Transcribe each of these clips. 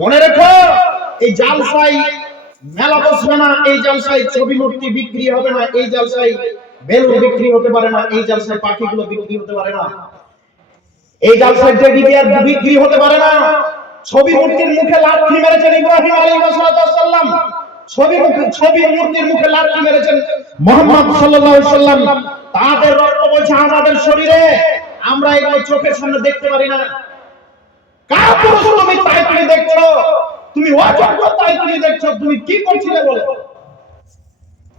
মনে রেখো, এই জালসায় মেলা বসবে না, এই জালসায় ছবি মূর্তি বিক্রি হবে না, এই জালসায় বেলুন বিক্রি হতে পারে না, এই জালসায় পাখিগুলো বিক্রি হতে পারে না, এই জালসায় টেডি বিয়ার বিক্রি হতে পারে না। ছবি মূর্তির মুখে লাঠি মেরেছেন ইব্রাহিম আলাইহিস সালাম, ছবি মূর্তির মুখে লাঠি মেরেছেন মুহাম্মদ সাল্লাল্লাহু আলাইহি ওয়াসাল্লাম। তাদের রক্ত বইছে আমাদের শরীরে, আমরা এগুলো চোখের সামনে দেখতে পারি না। কাপুরুষ তুমি, তাই তুমি দেখছো, তুমি অযোগ্য তাই তুমি দেখছো, তুমি কি করছিলে বলো?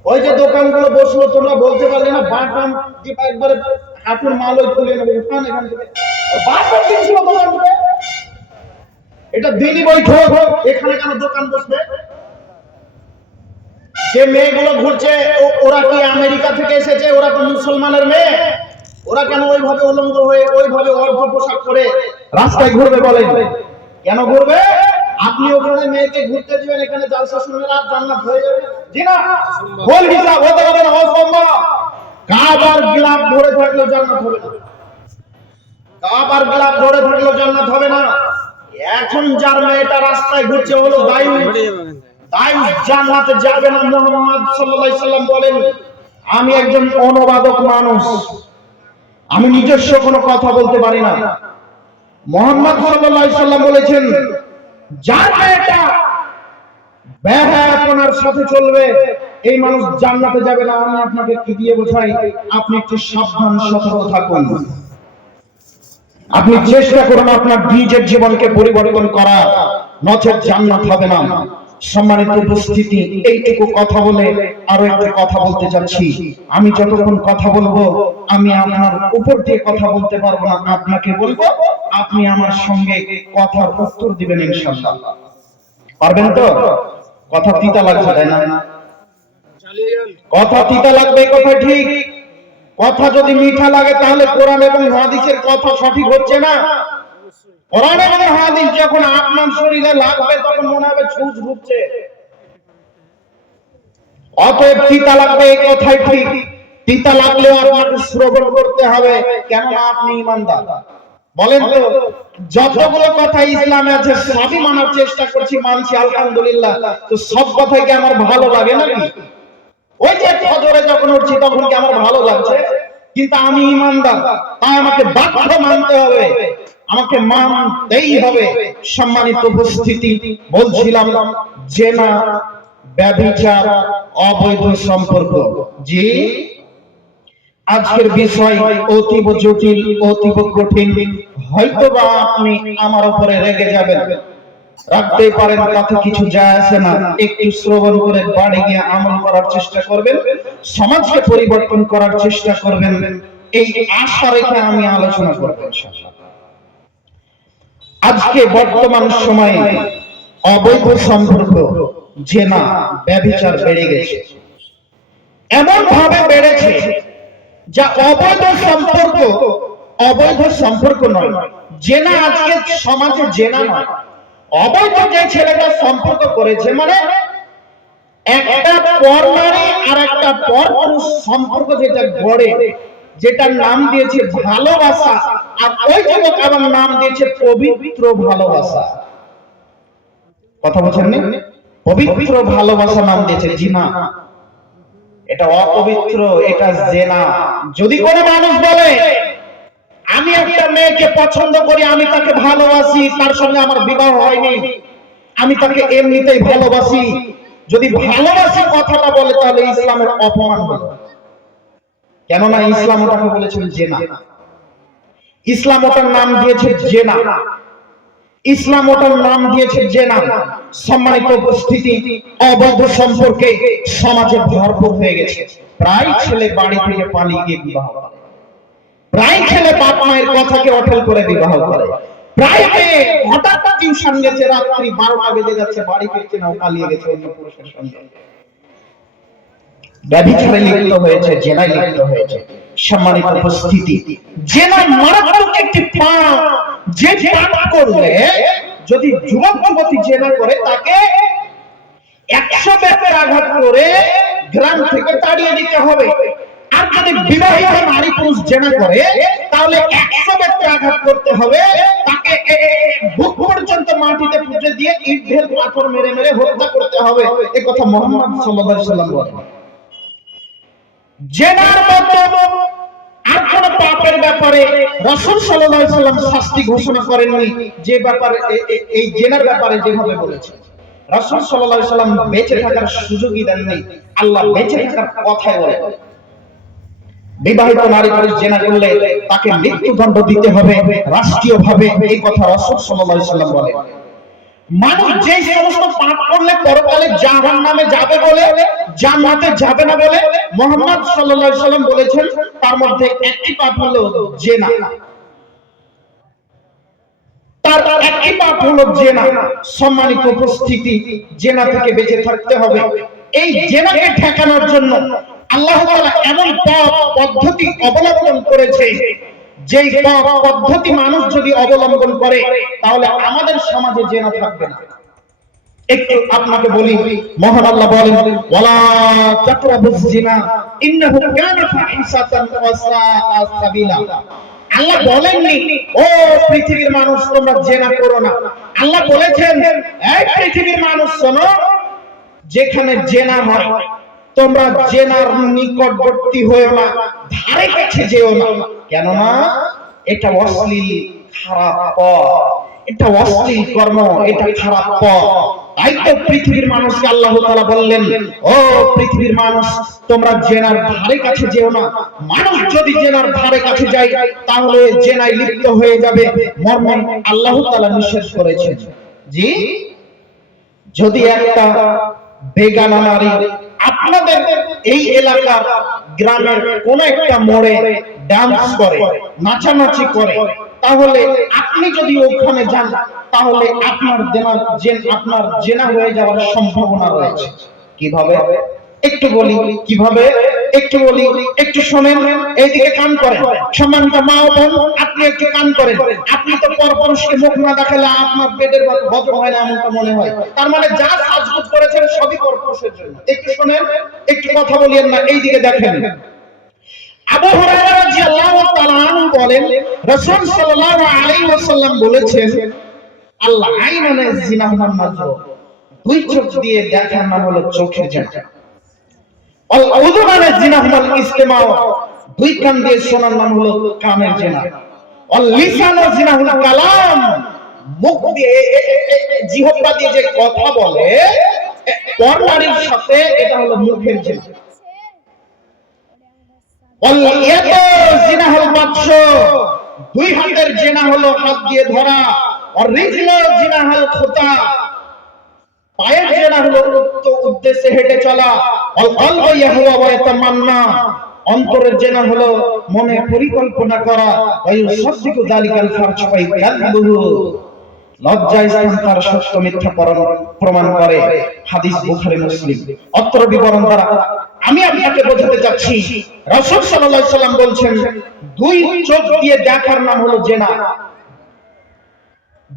ওই যে দোকানগুলো বসলো, তোমরা বলতে পারলে না বাটাম কি একবারে হাঁটুর মাল ওই তুলে নেবে, উঠান এখান থেকে, বাটাম কিনছিল দোকানগুলো। এটা দিনই বৈঠক, এখানে কেন দোকান বসবে? যে মেয়েগুলো ঘুরছে ওরা কি আমেরিকা থেকে এসেছে? ওরা তো মুসলমানের মেয়ে, ওরা কেন ওইভাবে উলঙ্গ হয়ে ওইভাবে অর্ধ পোশাক করে রাস্তায় ঘুরবে বলেন? কেন ঘুরবে? আপনি ওখানে মেয়েকে ঘুরতে দিবেন, এখানে জালসা শুনবেন আর জান্নাত হয়ে যাবে? জি না, ভুল হিসাব হতে পারে না, অসম্ভব। কাবার গ্লাভ ধরে থাকলেও জান্নাত হবে না, কাবার গ্লাভ ধরে থাকলেও জান্নাত হবে না। এখন যার মেয়েটা রাস্তায় ঘুরছে হলো দায়ুস, জান্নাতে যাবে না। মুহাম্মদ সাল্লাল্লাহু আলাইহি সাল্লাম বলেন, আমি একজন অনুবাদক মানুষ, আমি নিজস্ব কোনো কথা বলতে পারি না। মুহাম্মদ সাল্লাল্লাহু আলাইহি সাল্লাম বলেছেন, যার মেয়েটা বেহায়াপনার সাথে চলবে এই মানুষ জান্নাতে যাবে না। আমি আপনাকে কি দিয়ে বোঝাই? আপনি একটু সাবধান, সতর্ক থাকুন। আপনি চেষ্টা করুন আপনার নিজের জীবনকে পরিবর্তন করা, নচেত জান্নাত হবে না। সম্মানিত উপস্থিতি, এইটুকু কথা বলে আরো একটু কথা বলতে যাচ্ছি। আমি যতক্ষণ কথা বলবো আমি আপনার উপর দিয়ে কথা বলতে পারবো না, আপনাকে বলবো, আপনি আমার সঙ্গে কথার উত্তর দিবেন ইনশাআল্লাহ। পারবেন তো? কথা তিতা লাগছে তাই না? কথা তিতা লাগবে, কথা ঠিক। কথা যদি মিঠা লাগে তাহলে কোরআন এবং হাদিসের কথা সঠিক হচ্ছে না। কোরআন এবং হাদিস যখন আপনার শরীরে লাগবে তখন মনে হবে ছুঁচ ঢুকছে। অতএব তিতা লাগবে, এই কথাই ঠিক। তিতা লাগলেও আপনাকে শ্রবণ করতে হবে, কেননা আপনি ঈমানদার। বলেন তো, যতগুলো কথা ইসলামে আছে সবই মানার চেষ্টা করছি, মানছি আলহামদুলিল্লাহ। তো সব কথাই কি আমার ভালো লাগে নাকি? ওই যে ফজরে যখন উঠছি তখন কি আমার ভালো লাগছে? কিন্তু আমি ঈমানদার, তাই আমাকে বাধ্য মানতে হবে, আমাকে মানতেই হবে। সম্মানিত উপস্থিতি, বলছিলাম জেনা, ব্যভিচার, অবৈধ সম্পর্ক। জি, আজকের বিষয় অতীব জটিল, অতীব কঠিন। হয়তোবা আপনি আমার উপরে রেগে যাবেন, রাখতেই পারেন, তাতে কিছু যায় আসে না। একটু শ্রবণ করে বাড়ি গিয়ে আমল করার চেষ্টা করবেন, সমাজকে পরিবর্তন করার চেষ্টা করবেন, এই আশা রেখে আমি আলোচনা করব ইনশাআল্লাহ। আজকে বর্তমান সময়ে অবৈধ সম্পর্ক, জেনা, ব্যভিচার বেড়ে গেছে। এমন ভাবে বেড়েছে যা অবৈধ সম্পর্ক, অবৈধ সম্পর্ক নয়। জেনা আজকে সমাজে জেনা নয়, অবৈধ যে ছেলেটা সম্পর্ক করেছে মানে একটা পর নারী আর একটা পর পুরুষ সম্পর্ক যেটা গড়ে, যেটার নাম দিয়েছে ভালোবাসা, আর ওই যুবক আবার নাম দিয়েছে পবিত্র ভালোবাসা। কথা বলছেন না? পবিত্র ভালোবাসা নাম দিয়েছে। জি না, এটা অপবিত্র, এটা জেনা। যদি কোনো মানুষ বলে আমি একটা মেয়েকে পছন্দ করি, আমি তাকে ভালোবাসি, তার সঙ্গে আমার বিবাহ হয়নি, আমি তাকে এমনিতেই ভালোবাসি, যদি ভালোবাসি কথাটা বলে তাহলে ইসলামের অপমান হবে। কেননা ইসলাম ওটাকে বলেছেন জেনা, ইসলাম ওটার নাম দিয়েছে জেনা, ইসলাম ওটার নাম দিয়েছে জেনা। সম্মানিত উপস্থিতি, অবৈধ সম্পর্কে সমাজে ভরপুর হয়ে গেছে। প্রায় ছেলে বাড়ি থেকে পালিয়ে গিয়ে বিবাহ করে, প্রায় ছেলে বাপ মায়ের কথাকে অটল করে বিবাহ করে, প্রায় মেয়ে হঠাৎ টিউশন গেছে, রাত্রি 12টা বেজে যাচ্ছে, বাড়ি ফিরছে না, পালিয়ে গেছে অন্য পুরুষের সঙ্গে, ব্যভিচারে লিপ্ত হয়েছে, জেনায় লিপ্ত হয়েছে। সম্মানিত উপস্থিতি, জেনা মারাত্মক একটি পাপ, যে পাপ করলে যদি যুবক যুবতী জেনা করে তাকে 100 বেতের আঘাত করে গ্রাম থেকে তাড়িয়ে দিতে হবে। আর যদি বিবাহিত নারী পুরুষ জেনা করে তাহলে 100 বেত্রাঘাত করতে হবে, তাকে বুক পর্যন্ত মাটিতে পুঁতে দিয়ে ইট ঢেল পাথর মেরে মেরে হত্যা করতে হবে। এই কথা মুহাম্মদ সাল্লাল্লাহু আলাইহি ওয়াসাল্লাম বলেন। জেনার মতো আর কোন পাপের ব্যাপারে রাসূল সাল্লাল্লাহু আলাইহি ওয়াসাল্লাম শাস্তি ঘোষণা করেননি, যে ব্যাপারে এই জেনার ব্যাপারে যেভাবে বলেছেন। রাসূল সাল্লাল্লাহু আলাইহি ওয়াসাল্লাম বেঁচে থাকার সুযোগই দেননি, আল্লাহ বেঁচে থাকার কথাই বলেন। বিবাহিত নারী পুরুষ জেনা করলে তাকে মৃত্যুদণ্ড দিতে হবে রাষ্ট্রীয়ভাবে, এই কথা রাসূল সাল্লাল্লাহু আলাইহি ওয়াসাল্লাম বলেন। মানুষ যে সমস্ত পাপ করলে পরকালে জাহান্নামে যাবে বলে, জান্নাতে যাবে না বলে মুহাম্মদ সাল্লাল্লাহু আলাইহি ওয়াসাল্লাম বলেছেন, তার মধ্যে একটি পাপ হলো জেনা। তার একটি পাপ হলো জেনা। সম্মানিত উপস্থিতি, জেনা থেকে বেঁচে থাকতে হবে। এই জেনাকে ঠেকানোর জন্য আল্লাহ তাআলা এমন পদ্ধতি অবলম্বন করেছে, যেই পদ্ধতি মানুষ যদি অবলম্বন করে তাহলে আমাদের সমাজে জেনা থাকবে না। একটু আপনাকে বলি, মহান আল্লাহ বলেন, ওয়ালা তাকরাবুজ জিনা ইন্নাহু কানা ফাহিশাতান ওয়া সাআ সাবিলা। আল্লাহ বলেননি ও পৃথিবীর মানুষ তোমরা জেনা করো না। আল্লাহ বলেছেন, এই পৃথিবীর মানুষ শোনো, যেখানে জেনা হয় তোমরা জেনার নিকটবর্তী হয়েও না, ধারে কাছে যেও না। কেননা এটা অশ্লীল খারাপ পথ, এটা অশ্লীল কর্ম, এটা খারাপ পথ। তাই তো পৃথিবীর মানুষকে আল্লাহ তাআলা বললেন, ও পৃথিবীর মানুষ তোমরা জেনার ধারে কাছে যেও না। মানুষ যদি জেনার ধারে কাছে যায় তাহলে জেনায় লিপ্ত হয়ে যাবে, মর্মে আল্লাহ তাআলা নিষেধ করেছেন। জি, যদি একটা বেগানা নারী আপনাদের এই এলাকার গ্রামের কোন একটা মোড়ে ডান্স করে, নাচানাচি করে, তাহলে আপনি যদি ওখানে যান তাহলে আপনার জেনা হয়ে যাওয়ার সম্ভাবনা রয়েছে। কিভাবে? একটু বলি কিভাবে, একটু বলি, একটু শোনেন, এইদিকে কান করেন। সম্মানিত মা ও বোন, আপনি একটু কান করেন। আপনি তো পরপুরুষকে মুখ না দেখালে আপনার পেটের হজম হয় না, এমনটা মনে হয়। তার মানে যা সাজগোজ করেছেন সবই পরপুরুষের জন্য। একটু শোনেন, একটু কথা বলিয়েন না, এইদিকে দেখেন। আবু হুরায়রা রাদিয়াল্লাহু তাআলা আনহু বলেন, রাসূল সাল্লাল্লাহু আলাইহি ওয়াসাল্লাম বলেছেন, আল্লাহ আইনানে জিনা হুমান নাজর, দুই চোখ দিয়ে দেখার নাম হলো চোখের জিনা। আল উযুনানে জিনা হুমাল ইসতিমাউ, দুই কান দিয়ে শোনার নাম হলো কানের জিনা। আল লিসানু জিনা হুল কালাম, মুখ দিয়ে জিহ্বা দিয়ে যে কথা বলে পর নারীর সাথে, এটা হলো মুখের জিনা। আল ইয়াদু জিনা হুল বাতশ, দুই হাতের জিনা হলো হাত দিয়ে ধরা। আর রিজলু জিনা হুল খুতা, পায়ের জেনা হলো উক্ত উদ্দেশ্যে হেঁটে চলা। আল কলবু ইয়াহওয়া ওয়া ইয়াতামান্না, অন্তরের জেনা হলো মনে পরিকল্পনা করা। ওয়া ইউসাদ্দিকু যালিকাল ফারজ ওয়া ইয়াকাযযিবুহু, লজ্জায় স্থান তার সত্য মিথ্যা প্রমাণ করে। হাদিস বুখারী মুসলিম। অত্র বিবরণ দ্বারা আমি আপনাকে বোঝাতে চাচ্ছি, রাসূল সাল্লাল্লাহু আলাইহি ওয়াসাল্লাম বলছেন, দুই চোখ দিয়ে দেখার নাম হলো জেনা,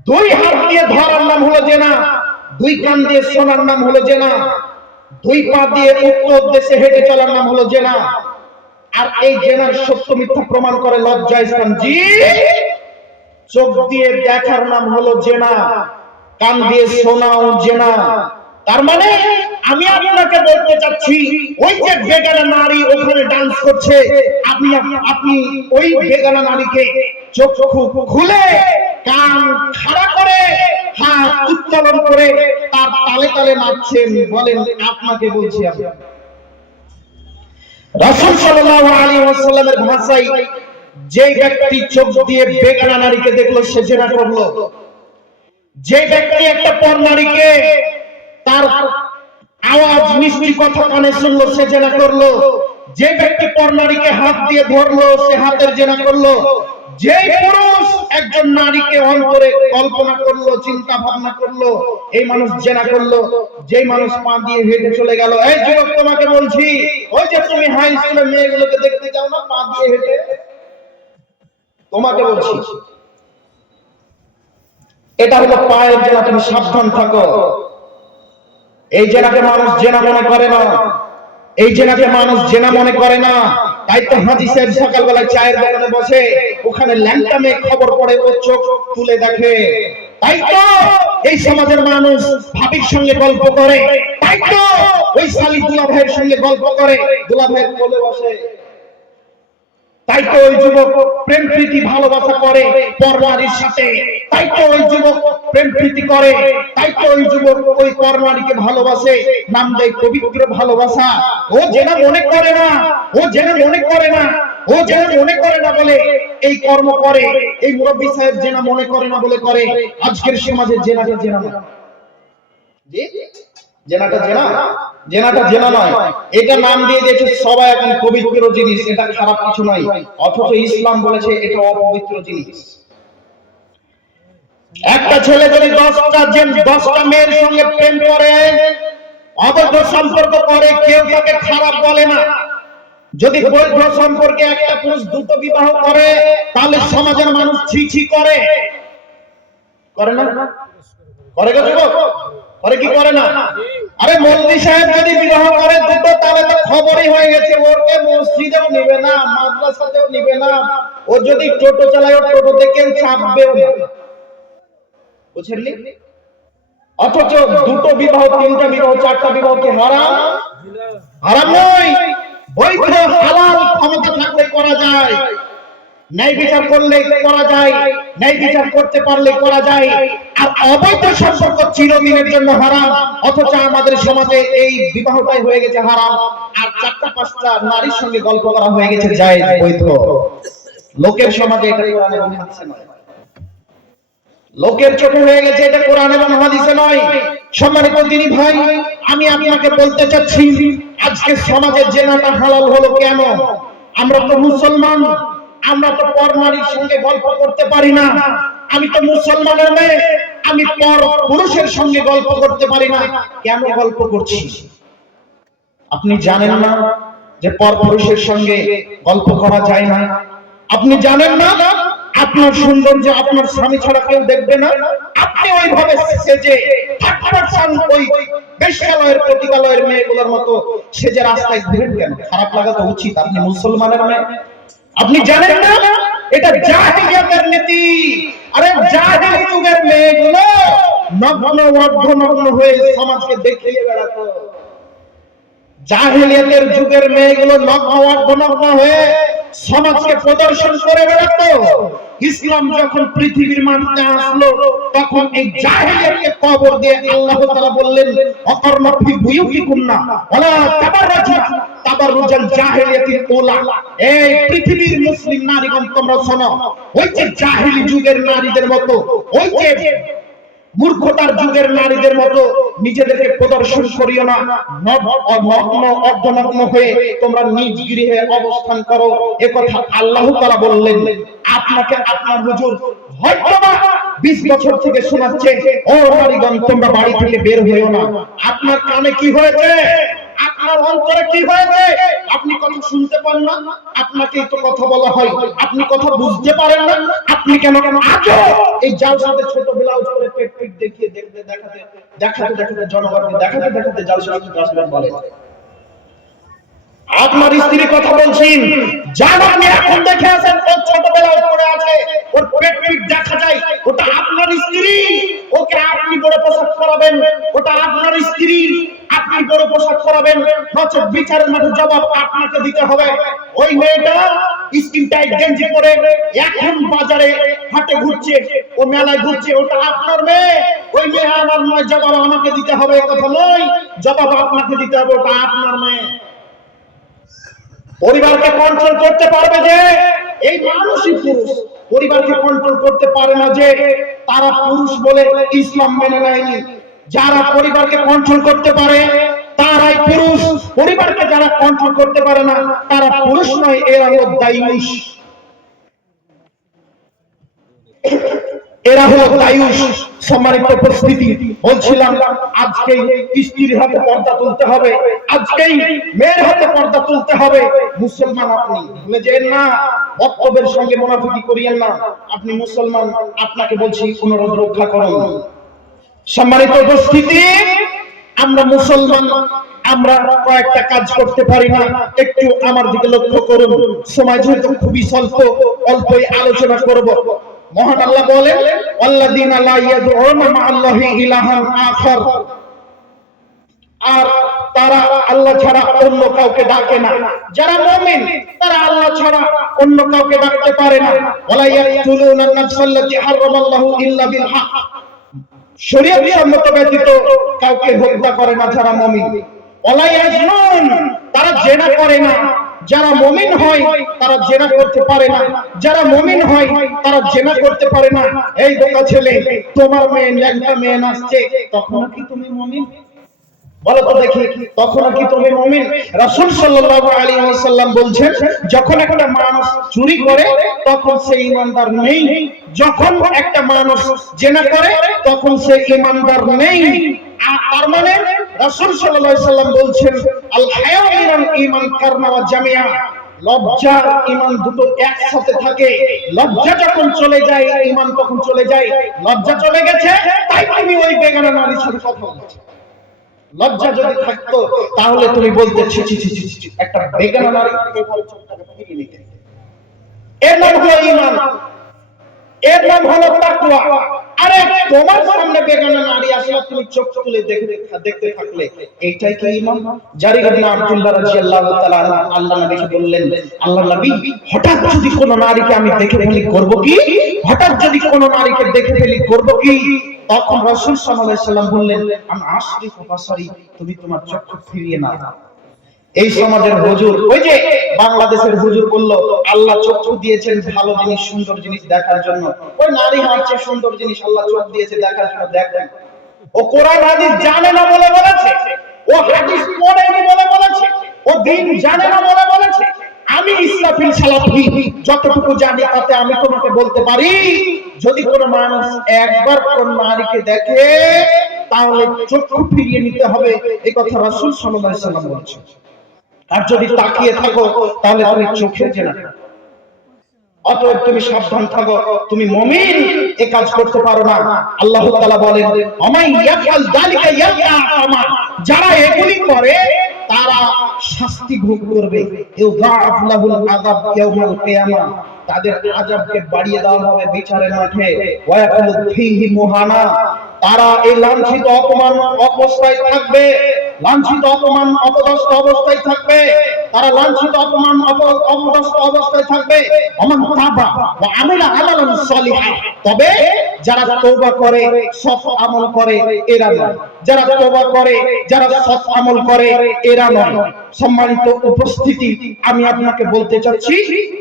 দুই হাত দিয়ে ধরার নাম হলো জেনা, দুই কান দিয়ে শোনার নাম হলো জেনা, দুই পা দিয়ে উক্ত উদ্দেশ্যে হেঁটে চলার নাম হলো জেনা। আর এই জেনার সত্য মিথ্যা প্রমাণ করে লজ্জায় স্থান। জি, চোখ দিয়ে দেখার নাম হলো জেনা, কান দিয়ে শোনাও জেনা। তার মানে আমি আপনাকে বলতে চাচ্ছি, ওই যে বেগানা নারী ওখানে ডান্স করছে, আপনি ওই বেগানা নারীকে চোখ খুলে কান খাড়া করে হাত উত্তোলন করে তার তালে তালে নাচছেন, বলেন আপনাকে বলছি আমি। রাসূল সাল্লাল্লাহু আলাইহি ওয়াসাল্লামের ভাষায়, যে ব্যক্তি চোখ দিয়ে বেগানা নারীকে দেখলো সে জেনা করলো। যে ব্যক্তি একটা পর নারীকে তার আওয়াজ মিষ্টি কথা কানে শুনলো সে জেনা করলো। যে ব্যক্তি পর নারীকে হাত দিয়ে ধরলো সে হাতের জেনা করলো। যে পুরুষ একজন নারীকে অন্তরে কল্পনা করলো, চিন্তা ভাবনা করলো, এই মানুষ জেনা করলো। যে মানুষ পা দিয়ে হেঁটে চলে গেল, এই যুবক তোমাকে বলছি, ওই যে তুমি হাই স্কুলের মেয়েগুলোকে দেখতে যাও না পা দিয়ে হেঁটে, তোমাকে বলছি এটা হলো পায়ের জেনা, তুমি সাবধান থাকো। এই জেনাকে মানুষ জেনা মনে করে না, এই জেনাকে মানুষ জেনা মনে করে না। তাই তো হাজি সাহেব সকালবেলায় চায়ের দোকানে বসে, ওখানে ল্যাংটা মেয়ে খবর পড়ে, ও চোখ তুলে দেখে। তাই তো এই সমাজের মানুষ ভাবির সঙ্গে গল্প করে, তাই তো ওই শালি দুলা ভাইয়ের সঙ্গে গল্প করে, দুলা ভাইয়ের কোলে বসে। তাই তো ওই যুবক প্রেম প্রীতি ভালোবাসা করে পর নারীর সাথে, তাই তো ওই যুবক প্রেম প্রীতি করে, তাই তো ওই যুবক ওই পর নারীকে ভালোবাসে, নাম দেয় পবিত্র ভালোবাসা। ও যেন মনে করে না, ও যেন মনে করে না, ও যেন মনে করে না বলে এই কর্ম করে। এই মুরব্বী সাহেব যেন মনে করে না বলে করে। আজকের সমাজে জেনাটা জেনা না, জি জেনাটা জেনা, জেনাটা জেনা নয়, এটা নাম দিয়ে দিয়েছে সবাই এখন পবিত্র জিনিস, এটা খারাপ কিছু নয়, অথচ ইসলাম বলেছে এটা অপবিত্র জিনিস। একটা ছেলে যদি 10টা মেয়ের সঙ্গে প্রেম করে, অবৈধ সম্পর্ক করে, কেউ তাকে খারাপ বলে না। যদি বৈধ সম্পর্কে একটা পুরুষ দ্রুত বিবাহ করে, তাহলে সমাজের মানুষ ছি ছি করে, করে না? করে গো যুবক, করে কি করে না? আরে মন্ত্রী সাহেব যদি বিবাহ করে দুটো, তাহলে তো খবরই হয়ে গেছে, ওকে মসজিদেও নিবে না, মাদ্রাসাতেও নিবে না। ও যদি টোটো চালায়, টোটোতে কেউ চাপবেও না, বুঝলি? অথচ দুটো বিবাহ, 3টা বিবাহ, 4টা বিবাহ কি হারাম? হারাম নয়, বৈধ হালাল ক্ষমতা থাকলে করা যায়, ন্যায় বিচার করলে করা যায়, ন্যায় বিচার করতে পারলে করা যায়। আর অবৈধ সম্পর্ক চিরদিনের জন্য হারাম, অথচ আমাদের সমাজে এই বিবাহটাই হয়ে গেছে হারাম। আর 4টা-5টা নারীর সঙ্গে গল্প করা হয়ে গেছে জায়েজ, বৈধ। লোকের সমাজে এটা কোরআন এবং হাদিসে নয়, লোকের চোখে হয়ে গেছে এটা কোরআন এবং হাদিসে নয়। সম্মানিত দিনী ভাই, আমি আপনাকে বলতে চাচ্ছি, আজকে সমাজে জেনাটা হালাল হলো কেন? আমরা তো মুসলমান, আমরা তো পর নারীর সঙ্গে গল্প করতে পারি না। আমি তো মুসলমানের মেয়ে, আমি পর পুরুষের সঙ্গে গল্প করতে পারি না। কেন গল্প করছি? আপনি জানেন না যে পর পুরুষের সঙ্গে গল্প করা যায় না? আপনি জানেন না আপনার সৌন্দর্য আপনার স্বামী ছাড়া কেউ দেখবে না? আপনি ওইভাবে সেজে ওই বেশ্যালয়ের পতিতালয়ের মেয়েগুলোর মতো সেজে রাস্তায় ঘুরেন কেন? খারাপ লাগা তো উচিত, আপনি মুসলমানের মেয়ে। আপনি জানেন না এটা জাহিলিয়াতের নীতি? আরে জাহিলি যুগের মেয়েগুলো নগ্ন অর্ধনগ্ন হয়ে সমাজকে দেখিয়ে বেড়াতো। জাহিলিয়াতের যুগের মেয়েগুলো নগ্ন অর্ধনগ্ন হয়ে সমাজকে প্রদর্শন করে বেড়াতো। ইসলাম যখন পৃথিবীর মাটিতে আসলো, তখন এই জাহিলিয়াতকে কবর দিয়ে আল্লাহ তাআলা বললেন, অকর্মা ফি বুয়ুতিকুন্না ওয়ালা তাবাররাজনা তাবাররুজাল জাহিলিয়াতিল উলা। এই পৃথিবীর মুসলিম নারীগণ, তোমরা শোনো, ওই যে জাহিলি যুগের নারীদের মতো, ওই যে মূর্খতার যুগের নারীদের মতো নিজেদেরকে প্রদর্শন করিও না। নগ্ন অর্ধনগ্ন হয়ে তোমরা নিজ গৃহে অবস্থান করো, একথা আল্লাহ তাআলা বললেন। আপনাকে আপনার হুজুর হয়তোবা 20 বছর থেকে শোনাচ্ছে, ও নারীগণ তোমরা বাড়ি থেকে বের হইও না। আপনার কানে কি হয়েছে? আপনার অন্তরে কি হয়েছে? আপনি কথা শুনতে পান না? আপনাকেই তো কথা বলা হয়, আপনি কথা বুঝতে পারেন না? আপনি কেন আজও এই জালসাতে ছোট ব্লাউজ পরে পেট পেট দেখিয়ে দেখাতে জনগণকে দেখাতে জালসাতে আসবেন বলে? আপনার স্ত্রীর কথা বলছেন, যান আপনি এখন দেখে আসেন, ওর ছোট ব্লাউজ পরে আছে, ওর পেট পেট দেখা যায়, ওটা আপনার স্ত্রী। ওকে আপনি বড় পোশাক পরাবেন, ওটা আপনার স্ত্রী, আপনি বড় পোশাক পরাবেন, নচেত বিচারের মাঠে জবাব আপনাকে দিতে হবে। ওই মেয়েটা স্কিন টাইট গেঞ্জি পরে এখন বাজারে হাটে ঘুরছে, ও মেলায় ঘুরছে, ওটা আপনার মেয়ে। ওই মেয়ে আমার নয়, জবাব আমাকে দিতে হবে, কথা নয়, জবাব আপনাকে দিতে হবে, ওটা আপনার মেয়ে। পরিবারকে কন্ট্রোল করতে পারবে যে এই মানুষই পুরুষ, পরিবারকে কন্ট্রোল করতে পারে না যে তারা পুরুষ বলে ইসলাম মেনে নেয়নি। যারা পরিবারকে কন্ট্রোল করতে পারে তারাই পুরুষ, পরিবারকে যারা কন্ট্রোল করতে পারে না তারা পুরুষ নয়, এরা হলো দায়ুষ। এরা হলো দায়ুষ। সম্মানিত উপস্থিতি, বলছিলাম আজকে স্ত্রীর হাতে পর্দা তুলতে হবে, আজকেই মেয়ের হাতে পর্দা তুলতে হবে। মুসলমান আপনি, ভুলে যেন না, বক্তব্যের সঙ্গে মুনাফিকি করিয়েন না। আপনি মুসলমান, আপনাকে বলছি অনুরোধ রক্ষা করুন। সম্মানিত উপস্থিতি, আমরা মুসলমান, আমরা কয়েকটা কাজ করতে পারি না। একটু আমার দিকে লক্ষ্য করুন, সময় যেহেতু খুবই স্বল্প, অল্পই আলোচনা করব। মহান আল্লাহ বলেন, আল্লাযীনা লা ইয়াদউনা মা'আল্লাহি ইলাহান আখার, আর তারা আল্লাহ ছাড়া অন্য কাউকে ডাকে না। যারা মুমিন তারা আল্লাহ ছাড়া অন্য কাউকে ডাকতে পারে না। ওয়ালা ইয়াকতুলুনা আন-নাফসাল্লাতী হারামাল্লাহু ইল্লা বিল হক, শরীয়ত সম্মত ব্যতীত কাউকে হত্যা করে না যারা মুমিন। ওয়ালা ইয়াজনুন, তারা জিনা করে না। যারা মুমিন হয় তারা জিনা করতে পারে না। যারা মুমিন হয় তারা জিনা করতে পারে না। এই বোকা ছেলে, তোমার মেয়ে ল্যাংটা মেয়ে নাচছে, তখন কি তুমি মুমিন? বলো তো দেখি, তখন কি তুমি মুমিন? রাসূল সাল্লাল্লাহু আলাইহি ওয়াসাল্লাম বলছেন, যখন একটা মানুষ চুরি করে তখন সে ঈমানদার নেই, যখন একটা মানুষ জিনা করে তখন সে ঈমানদার নেই। তার মানে রাসূল সাল্লাল্লাহু আলাইহি ওয়াসাল্লাম বলছেন, আল হায়া মিনাল ঈমান কারনা ওয়া জামিআ, লজ্জা ঈমান দুটো একসাথে থাকে। লজ্জা যখন চলে যায় ঈমান তখন চলে যায়। লজ্জা চলে গেছে তাই তুমি ওই বেগানা নারীর সাথে কথা বলছো। লজ্জা যদি থাকতো তাহলে তুমি বলতে ছি ছি ছি ছি, একটা বেগানা নারী এভাবে চোখটাকে ফিরিয়ে নিতে। এর নাম হলো ঈমান, এর নাম হলো তাকওয়া। আরে তোমার সামনে বেগানা নারী আসলে তুমি চোখ তুলে দেখতে থাকলে এইটাই কি ঈমান? জারির ইবনে আব্দুল্লাহ রাদিয়াল্লাহু তাআলা আল্লাহ নবীকে বললেন, আল্লাহ নবী, হঠাৎ যদি কোন নারীকে আমি দেখে ফেলি করব কি? হঠাৎ যদি কোন নারীকে দেখে ফেলি করব কি? তখন রাসূল সাল্লাল্লাহু আলাইহি ওয়াসাল্লাম বললেন, আন আশরিফু বাসারি, তুমি তোমার চোখ ফিরিয়ে নাও। এই সমাজের হুজুর, ওই যে বাংলাদেশের হুজুর বলল, আল্লাহ চক্ষু দিয়েছেন ভালো জিনিস, সুন্দর জিনিস দেখার জন্য। ওই নারী হচ্ছে সুন্দর জিনিস আল্লাহ চোখ দিয়েছে দেখার জন্য, দেখেন। ও কোরআন হাদিস জানে না বলে বলেছে, ও হাদিস পড়েনি বলে বলেছে, ও দিন জানে না বলে বলেছে। আমি ইসরাফিল সালাফি যতটুকু জানি তাতে আমি তোমাকে বলতে পারি, যদি কোন মানুষ একবার কোন নারীকে দেখে তাহলে চক্ষু ফিরিয়ে নিতে হবে, এই কথা রাসূল সাল্লাল্লাহু আলাইহি ওয়াসাল্লাম বলেছেন। আর যদি তাকিয়ে থাকো তাহলে তুমি চোখের জেনা। অতএব তুমি সাবধান থাকো, তুমি মুমিন এই কাজ করতে পারো না। আল্লাহ তাআলা বলেন, আমাই ইয়াফআল যালিকা ইয়ালকা আমা, যারা এগুলি করে তারা শাস্তি ভোগ করবে। ইউযাফ লাহুল আযাব ইয়াউমাল কিয়ামা, তাদের আযাবকে বাড়িয়ে দেওয়া হবে বিচারের মাঠে। ওয়া ইয়াকুলু ফীহি মুহানা, তারা এই লাঞ্ছিত অপমান অবস্থায় থাকবে, লাঞ্ছিত অপমান অপদস্থ অবস্থায় থাকবে, তারা লাঞ্ছিত অপমান অপদস্থ অবস্থায় থাকবে। আমান তাবা ওয়া আমিলা আমালান সালিহা, তবে যারা তওবা করে, সৎ আমল করে, এরা নয়। যারা তওবা করে, যারা সৎ আমল করে, এরা নয়। সম্মানিত উপস্থিতি, আমি আপনাকে বলতে চাচ্ছি,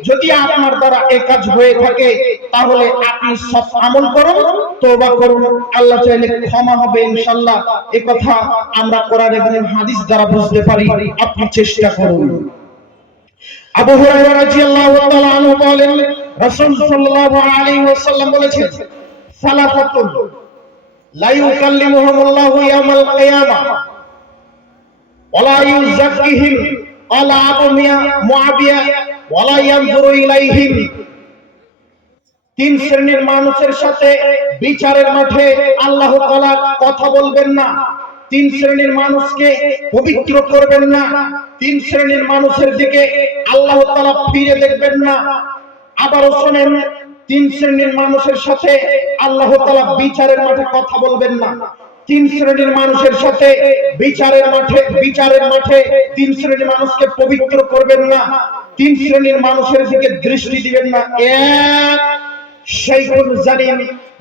যদি আপনার দ্বারা এই কাজ হয়ে থাকে তাহলে আপনি সৎ আমল করুন, তওবা করুন, আল্লাহ চাইলে ক্ষমা হবে ইনশাআল্লাহ। এই কথা আমরা কোরআন এবং হাদিস দ্বারা বুঝতে পারি। আপনি চেষ্টা করুন। আবু হুরায়রা রাদিয়াল্লাহু তাআলা আনহু বলেন, রাসূল সাল্লাল্লাহু আলাইহি ওয়াসাল্লাম বলেছেন, সালাতাতুন লা ইউকাল্লিমুহুমুল্লাহু ইয়াওমাল কিয়ামাহ ওয়া লা ইউযাক্কিহিম, ক্বালা আবু মুআবিয়া ওয়া লা ইয়ানজুরু ইলাইহিম। তিন শ্রেণীর মানুষের সাথে বিচারের মাঠে আল্লাহ তাআলা কথা বলবেন না। তিন শ্রেণীর মানুষকে পবিত্র করবেন না। তিন শ্রেণীর মানুষের দিকে আল্লাহ তাআলা ফিরে দেখবেন না। আবারও শুনেন, তিন শ্রেণীর মানুষের সাথে আল্লাহ তাআলা বিচারের মাঠে কথা বলবেন না। তিন শ্রেণীর মানুষের সাথে বিচারের মাঠে তিন শ্রেণীর মানুষকে পবিত্র করবেন না। তিন শ্রেণীর মানুষের দিকে দৃষ্টি দিবেন না। এক, শাইখুল জানিম,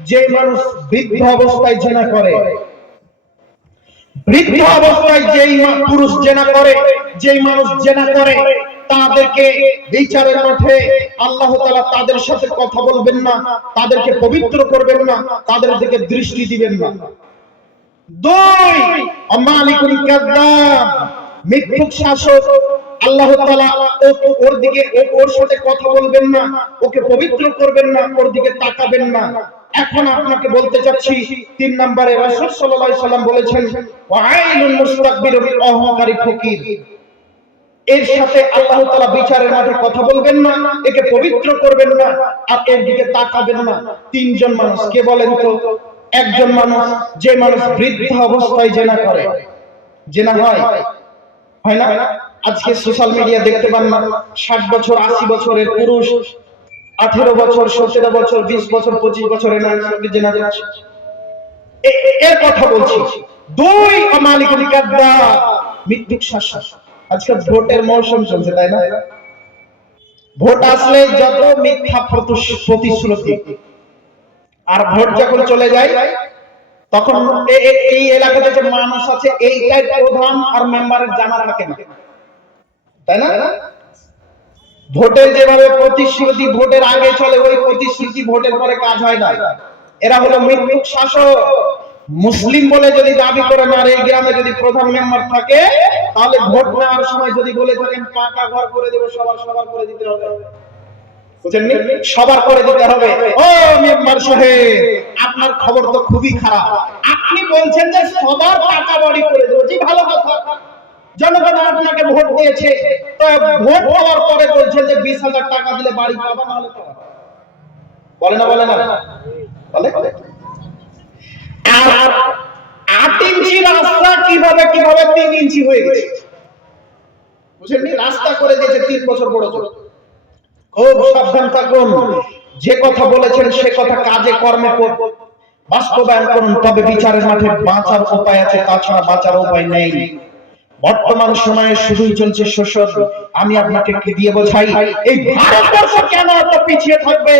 যে মানুষ বৃদ্ধ অবস্থায় জিনা করে। বৃদ্ধ অবস্থায় যেই পুরুষ জিনা করে, যেই মানুষ জিনা করে, তাদেরকে বিচারের মাঠে আল্লাহ তাআলা তাদের সাথে কথা বলবেন না, তাদেরকে পবিত্র করবেন না, তাদের দিকে দৃষ্টি দিবেন না। দুই, মালিকুল কাযযাব, মিথ্যুক শাসক, আল্লাহ তাআলা ওর দিকে ওর সাথে কথা বলবেন না, ওকে পবিত্র করবেন না, ওর দিকে তাকাবেন না। এখন আপনাকে বলতে চাচ্ছি, তিন নম্বরে রাসূল সাল্লাল্লাহু আলাইহি ওয়াসাল্লাম বলেছেন, ওয়াইলুল মুস্তাকবিরুল, অহংকারী ফকির। এর সাথে আল্লাহ তাআলা বিচারের মাঠে কথা বলবেন না, একে পবিত্র করবেন না, আর এর দিকে তাকাবেন না। তিনজন মানুষ কে বলেন তো? একজন মানুষ, যে মানুষ বৃদ্ধ অবস্থায় জিনা করে। জেনা হয় হয় না? আজকে সোশ্যাল মিডিয়া দেখতে পান না, 60 বছর 80 বছরের পুরুষ 18 বছর 17 বছর 20 বছর 25 বছরের নারীর সঙ্গে জেনা করছে। এর কথা বলছি। দুই আমালিকুল কাদ্দাব, মৃত্যুক শাসক। আজকে ভোটের মৌসুম চলছে, তাই না? ভোট আসলে যত মিথ্যা প্রতিশ্রুতি, আর ভোট যখন চলে যায় তখন এই এলাকাতে যে মানুষ আছে এইটাই প্রধান, আর মেম্বারের জানা থাকে না, তাই না? ভোটের যেভাবে প্রতিশ্রুতি ভোটের আগে চলে, ওই প্রতিশ্রুতি ভোটের পরে কাজ হয় না। এরা হলো মৃত্যুক শাসক। মুসলিম বলে যদি দাবি করে না, এই গ্রামে যদি প্রধান মেম্বার থাকে, তাহলে ভোট নেওয়ার সময় যদি বলে থাকেন পাকা ঘর করে দেবো, সবার করে দিতে হবে, বুঝেননি? সবার করে দিতে হবে। ও মেম্বার সাহেব, আপনার খবর তো খুবই খারাপ। আপনি বলছেন যে সবার পাকা বাড়ি করে দেবো, জি ভালো কথা, জনগণ আপনাকে ভোট দিয়েছে, তো ভোট পাওয়ার পরে বলছেন যে 20,000 টাকা দিলে বাড়ি পাবা, না হলে পাবা। বলে না বলে না বলে? আর 8 ইঞ্চি রাস্তা কিভাবে 3 ইঞ্চি হয়ে গেছে, বুঝেননি? রাস্তা করে দিয়েছে 3 বছর বড় ছোট। খুব সাবধান থাকুন, যে কথা বলেছেন সে কথা কাজে কর্মে বাস্তবায়ন করুন, তবে বিচারের মাঠে বাঁচার উপায় আছে, তাছাড়া বাঁচার উপায় নেই। বর্তমান সময়ে শুধুই চলছে শোষণ। আমি আপনাকে কি দিয়ে বোঝাই, এই ভারতবর্ষ কেন এত পিছিয়ে থাকবে?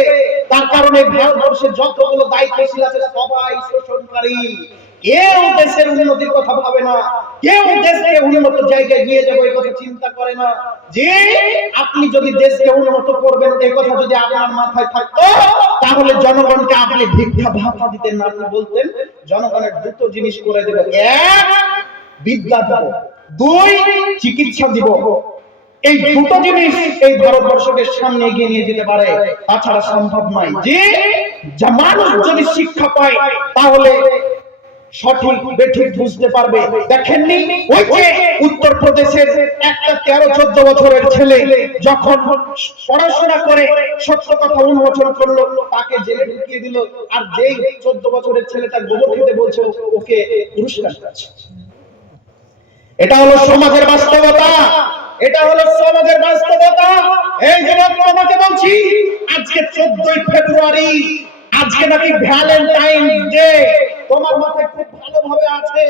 তার কারণে ভারতবর্ষের যতগুলো দায়িত্বশীল আছে সবাই শোষণকারী। কেউ দেশের উন্নতির কথা ভাবে না, কেউ দেশকে উন্নত জায়গায় নিয়ে যাবে এই কথা চিন্তা করে না। যে আপনি যদি দেশকে উন্নত করবেন এই কথা যদি আপনার মাথায় থাকতো, তাহলে জনগণকে আপনি ভিক্ষা ভাতা দিতেন না, আপনি বলতেন জনগণের দুটো জিনিস করে দেব, এক বিদ্যা দেব, দুই চিকিৎসা দিব। এই দুটো জিনিস এই ভারতবর্ষকে সামনে এগিয়ে নিয়ে যেতে পারে, তাছাড়া সম্ভব নয়। যে যা মানুষ যদি শিক্ষা পায় তাহলে সঠিক বেঠিক বুঝতে পারবে। দেখেননি ওই যে উত্তরপ্রদেশের একটা 13-14 বছরের ছেলে যখন পড়াশোনা করে সত্য কথা উন্মোচন করলো, তাকে জেলে ঢুকিয়ে দিল, আর যেই 14 বছরের ছেলেটা গোবর খেতে বলছে ওকে পুরস্কার দিচ্ছে। এটা হলো সমাজের বাস্তবতা, এটা হলো সমাজের বাস্তবতা। এই যে তোমাকে বলছি, আজকে 14ই ফেব্রুয়ারি, আজকে নাকি ভ্যালেন্টাইন ডে। তোমার মাথায় খুব ভালোভাবে আছে,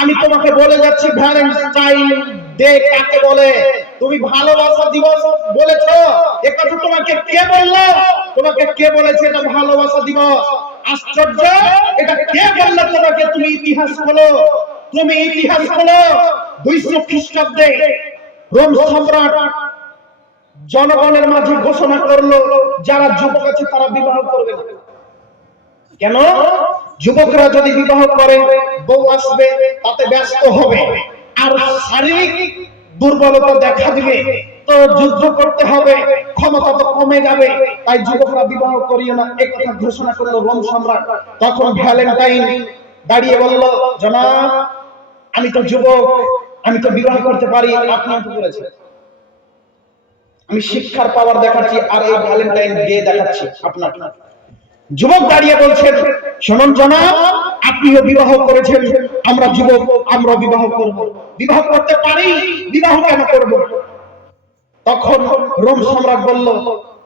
আমি তোমাকে বলে যাচ্ছি ভ্যালেন্টাইন ডে কাকে বলে। তুমি ভালোবাসা দিবস বলেছো, এটা তো তোমাকে কে বললো? তোমাকে কে বলেছে এটা ভালোবাসা দিবস? আশ্চর্য, এটা কে বললো তোমাকে? তুমি ইতিহাস বলো, তুমি ইতিহাস বলো। 200 খ্রিস্টাব্দে রোম সম্রাট জনগণের মাঝে ঘোষণা করলো যারা যুবক আছে তারা বিবাহ করবে না। কেন? যুবকরা যদি বিবাহ করে বউ আসবে, তাতে ব্যস্ত হবে, আর শারীরিক দুর্বলতা দেখা দিবে, তো যুদ্ধ করতে হবে, ক্ষমতা তো কমে যাবে, তাই যুবকরা বিবাহ করিও না, এই কথা ঘোষণা করলো রোম সম্রাট। তখন ভ্যালেন্টাইন দাঁড়িয়ে বলল, জনাব আমি তো যুবক, আমি তো বিবাহ করতে পারি, আপনি তো করেছেন। আমি শিক্ষার পাওয়ার দেখাচ্ছি, আর এই ভ্যালেন্টাইন ডে দেখাচ্ছি আপনার। যুবক দাঁড়িয়ে বলছেন, শুনুন জনাব, আপনিও বিবাহ করেছেন, আমরা যুবক, আমরা বিবাহ করব। বিবাহ করতে পারি, বিবাহ কেন করব? তখন রোম সম্রাট বলল,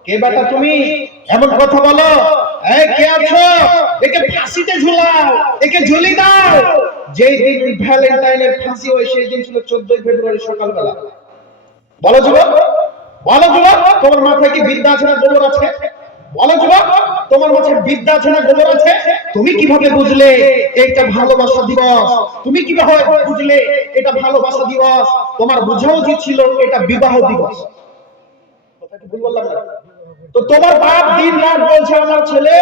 কে বেটা তুমি এমন কথা বলো? এই কে আছো? একে ফাঁসিতে ঝুলাও, একে ঝুলি দাও। যেই দিন ভ্যালেন্টাইনের ফাঁসি হয় সেই দিন ছিল 14ই ফেব্রুয়ারি সকালবেলা। বলো যুবক, বলো যুবক, তোমার মাথায় কি বিদ্যা আছে না গোবর আছে? বলো যুবক, তোমার মাঝে বিদ্যা আছে না গোবর আছে? তুমি কিভাবে বুঝলে এটা ভালোবাসা দিবস? তুমি কিভাবে বুঝলে এটা ভালোবাসা দিবস? তোমার বোঝা উচিত ছিল এটা বিবাহ দিবস। কথা কি ভুল বললাম না? তো তোমার বাপ দিন রাত বলছে আমার ছেলে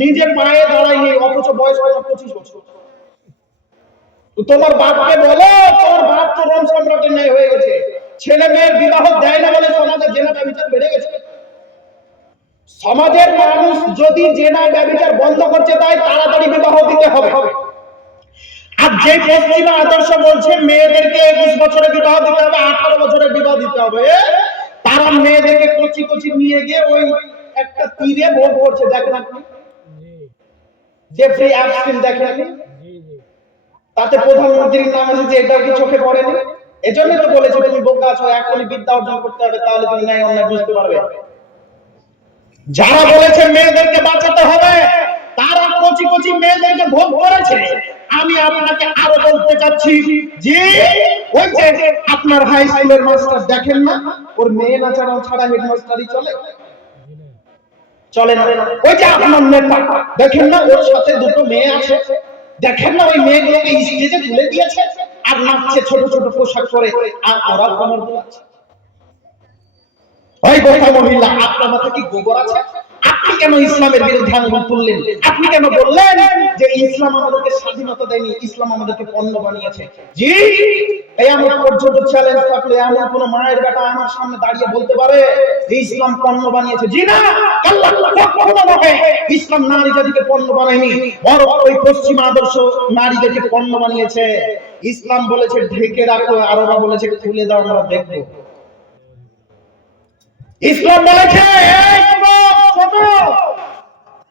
নিজে পায়ে দাঁড়ায়নি, অথচ বয়স হলো 25 বছর। তো তোমার বাপকে বলো, তোমার বাপ তো রোম সম্রাটের ন্যায় হয়ে গেছে, ছেলে মেয়ের বিবাহ দেয় না বলে সমাজে জেনা ব্যভিচার বেড়ে গেছে। সমাজের মানুষ যদি জেনা ব্যভিচার বন্ধ করতে চায় তাড়াতাড়ি বিবাহ দিতে হবে। আর যে পশ্চিমা আদর্শ বলছে মেয়েদেরকে 21 বছরে বিবাহ দিতে হবে, 18 বছরে বিবাহ দিতে হবে, তারা মেয়েদেরকে কচি কচি নিয়ে গিয়ে ওই একটা তীরে ভোট করছে। দেখেন আপনি জেফ্রি অ্যাপস্টিন, দেখেন আপনি তাতে প্রধানমন্ত্রীর নাম এসেছে, এটাও কি চোখে পড়েনি? এজন্য তো বলেছে তুমি বোকা আছো, এখনই বিদ্যা অর্জন করতে হবে, তাহলে তুমি ন্যায় অন্যায় বুঝতে পারবে। যারা বলেছে মেয়েদেরকে বাঁচাতে হবে, তারা কচি কচি মেয়েদেরকে ভোগ করেছে। আমি আপনাকে আরো বলতে চাচ্ছি যে ওই যে আপনার হাই স্কুলের মাস্টার দেখেন না, ওর মেয়ে না ছাড়া হেডমাস্টারই চলে চলে না। ওই যে আপনার নেতা দেখেন না, ওর সাথে দুটো মেয়ে আছে, দেখেন না ওই মেয়েগুলোকে স্টেজে তুলে দিয়েছে আর নাচছে ছোট ছোট পোশাক পরে, আর ওরা কোমর দুলাচ্ছে। ওই বোকা মহিলা, আপনার মাথায় কি গোবর আছে? আপনি কেন ইসলামের বিরুদ্ধে আঙ্গুল তুললেন? আপনি কেন বললেন যে ইসলাম আমাদেরকে স্বাধীনতা দেয়নি, ইসলাম আমাদেরকে পণ্য বানিয়েছে? জি, এই আমার পর্যন্ত চ্যালেঞ্জ থাকলে এমন কোন মায়ের বেটা আমার সামনে দাঁড়িয়ে বলতে পারে যে ইসলাম পণ্য বানিয়েছে? জি না, আল্লাহ কখনো নয়। ইসলাম নারী জাতিকে পণ্য বানায়নি, বরং ওই পশ্চিম আদর্শ নারীদেরকে পণ্য বানিয়েছে। ইসলাম বলেছে ঢেকে রাখো, আর ওরা বলেছে খুলে দাও, আমরা দেখবো। ইসলাম বলেছে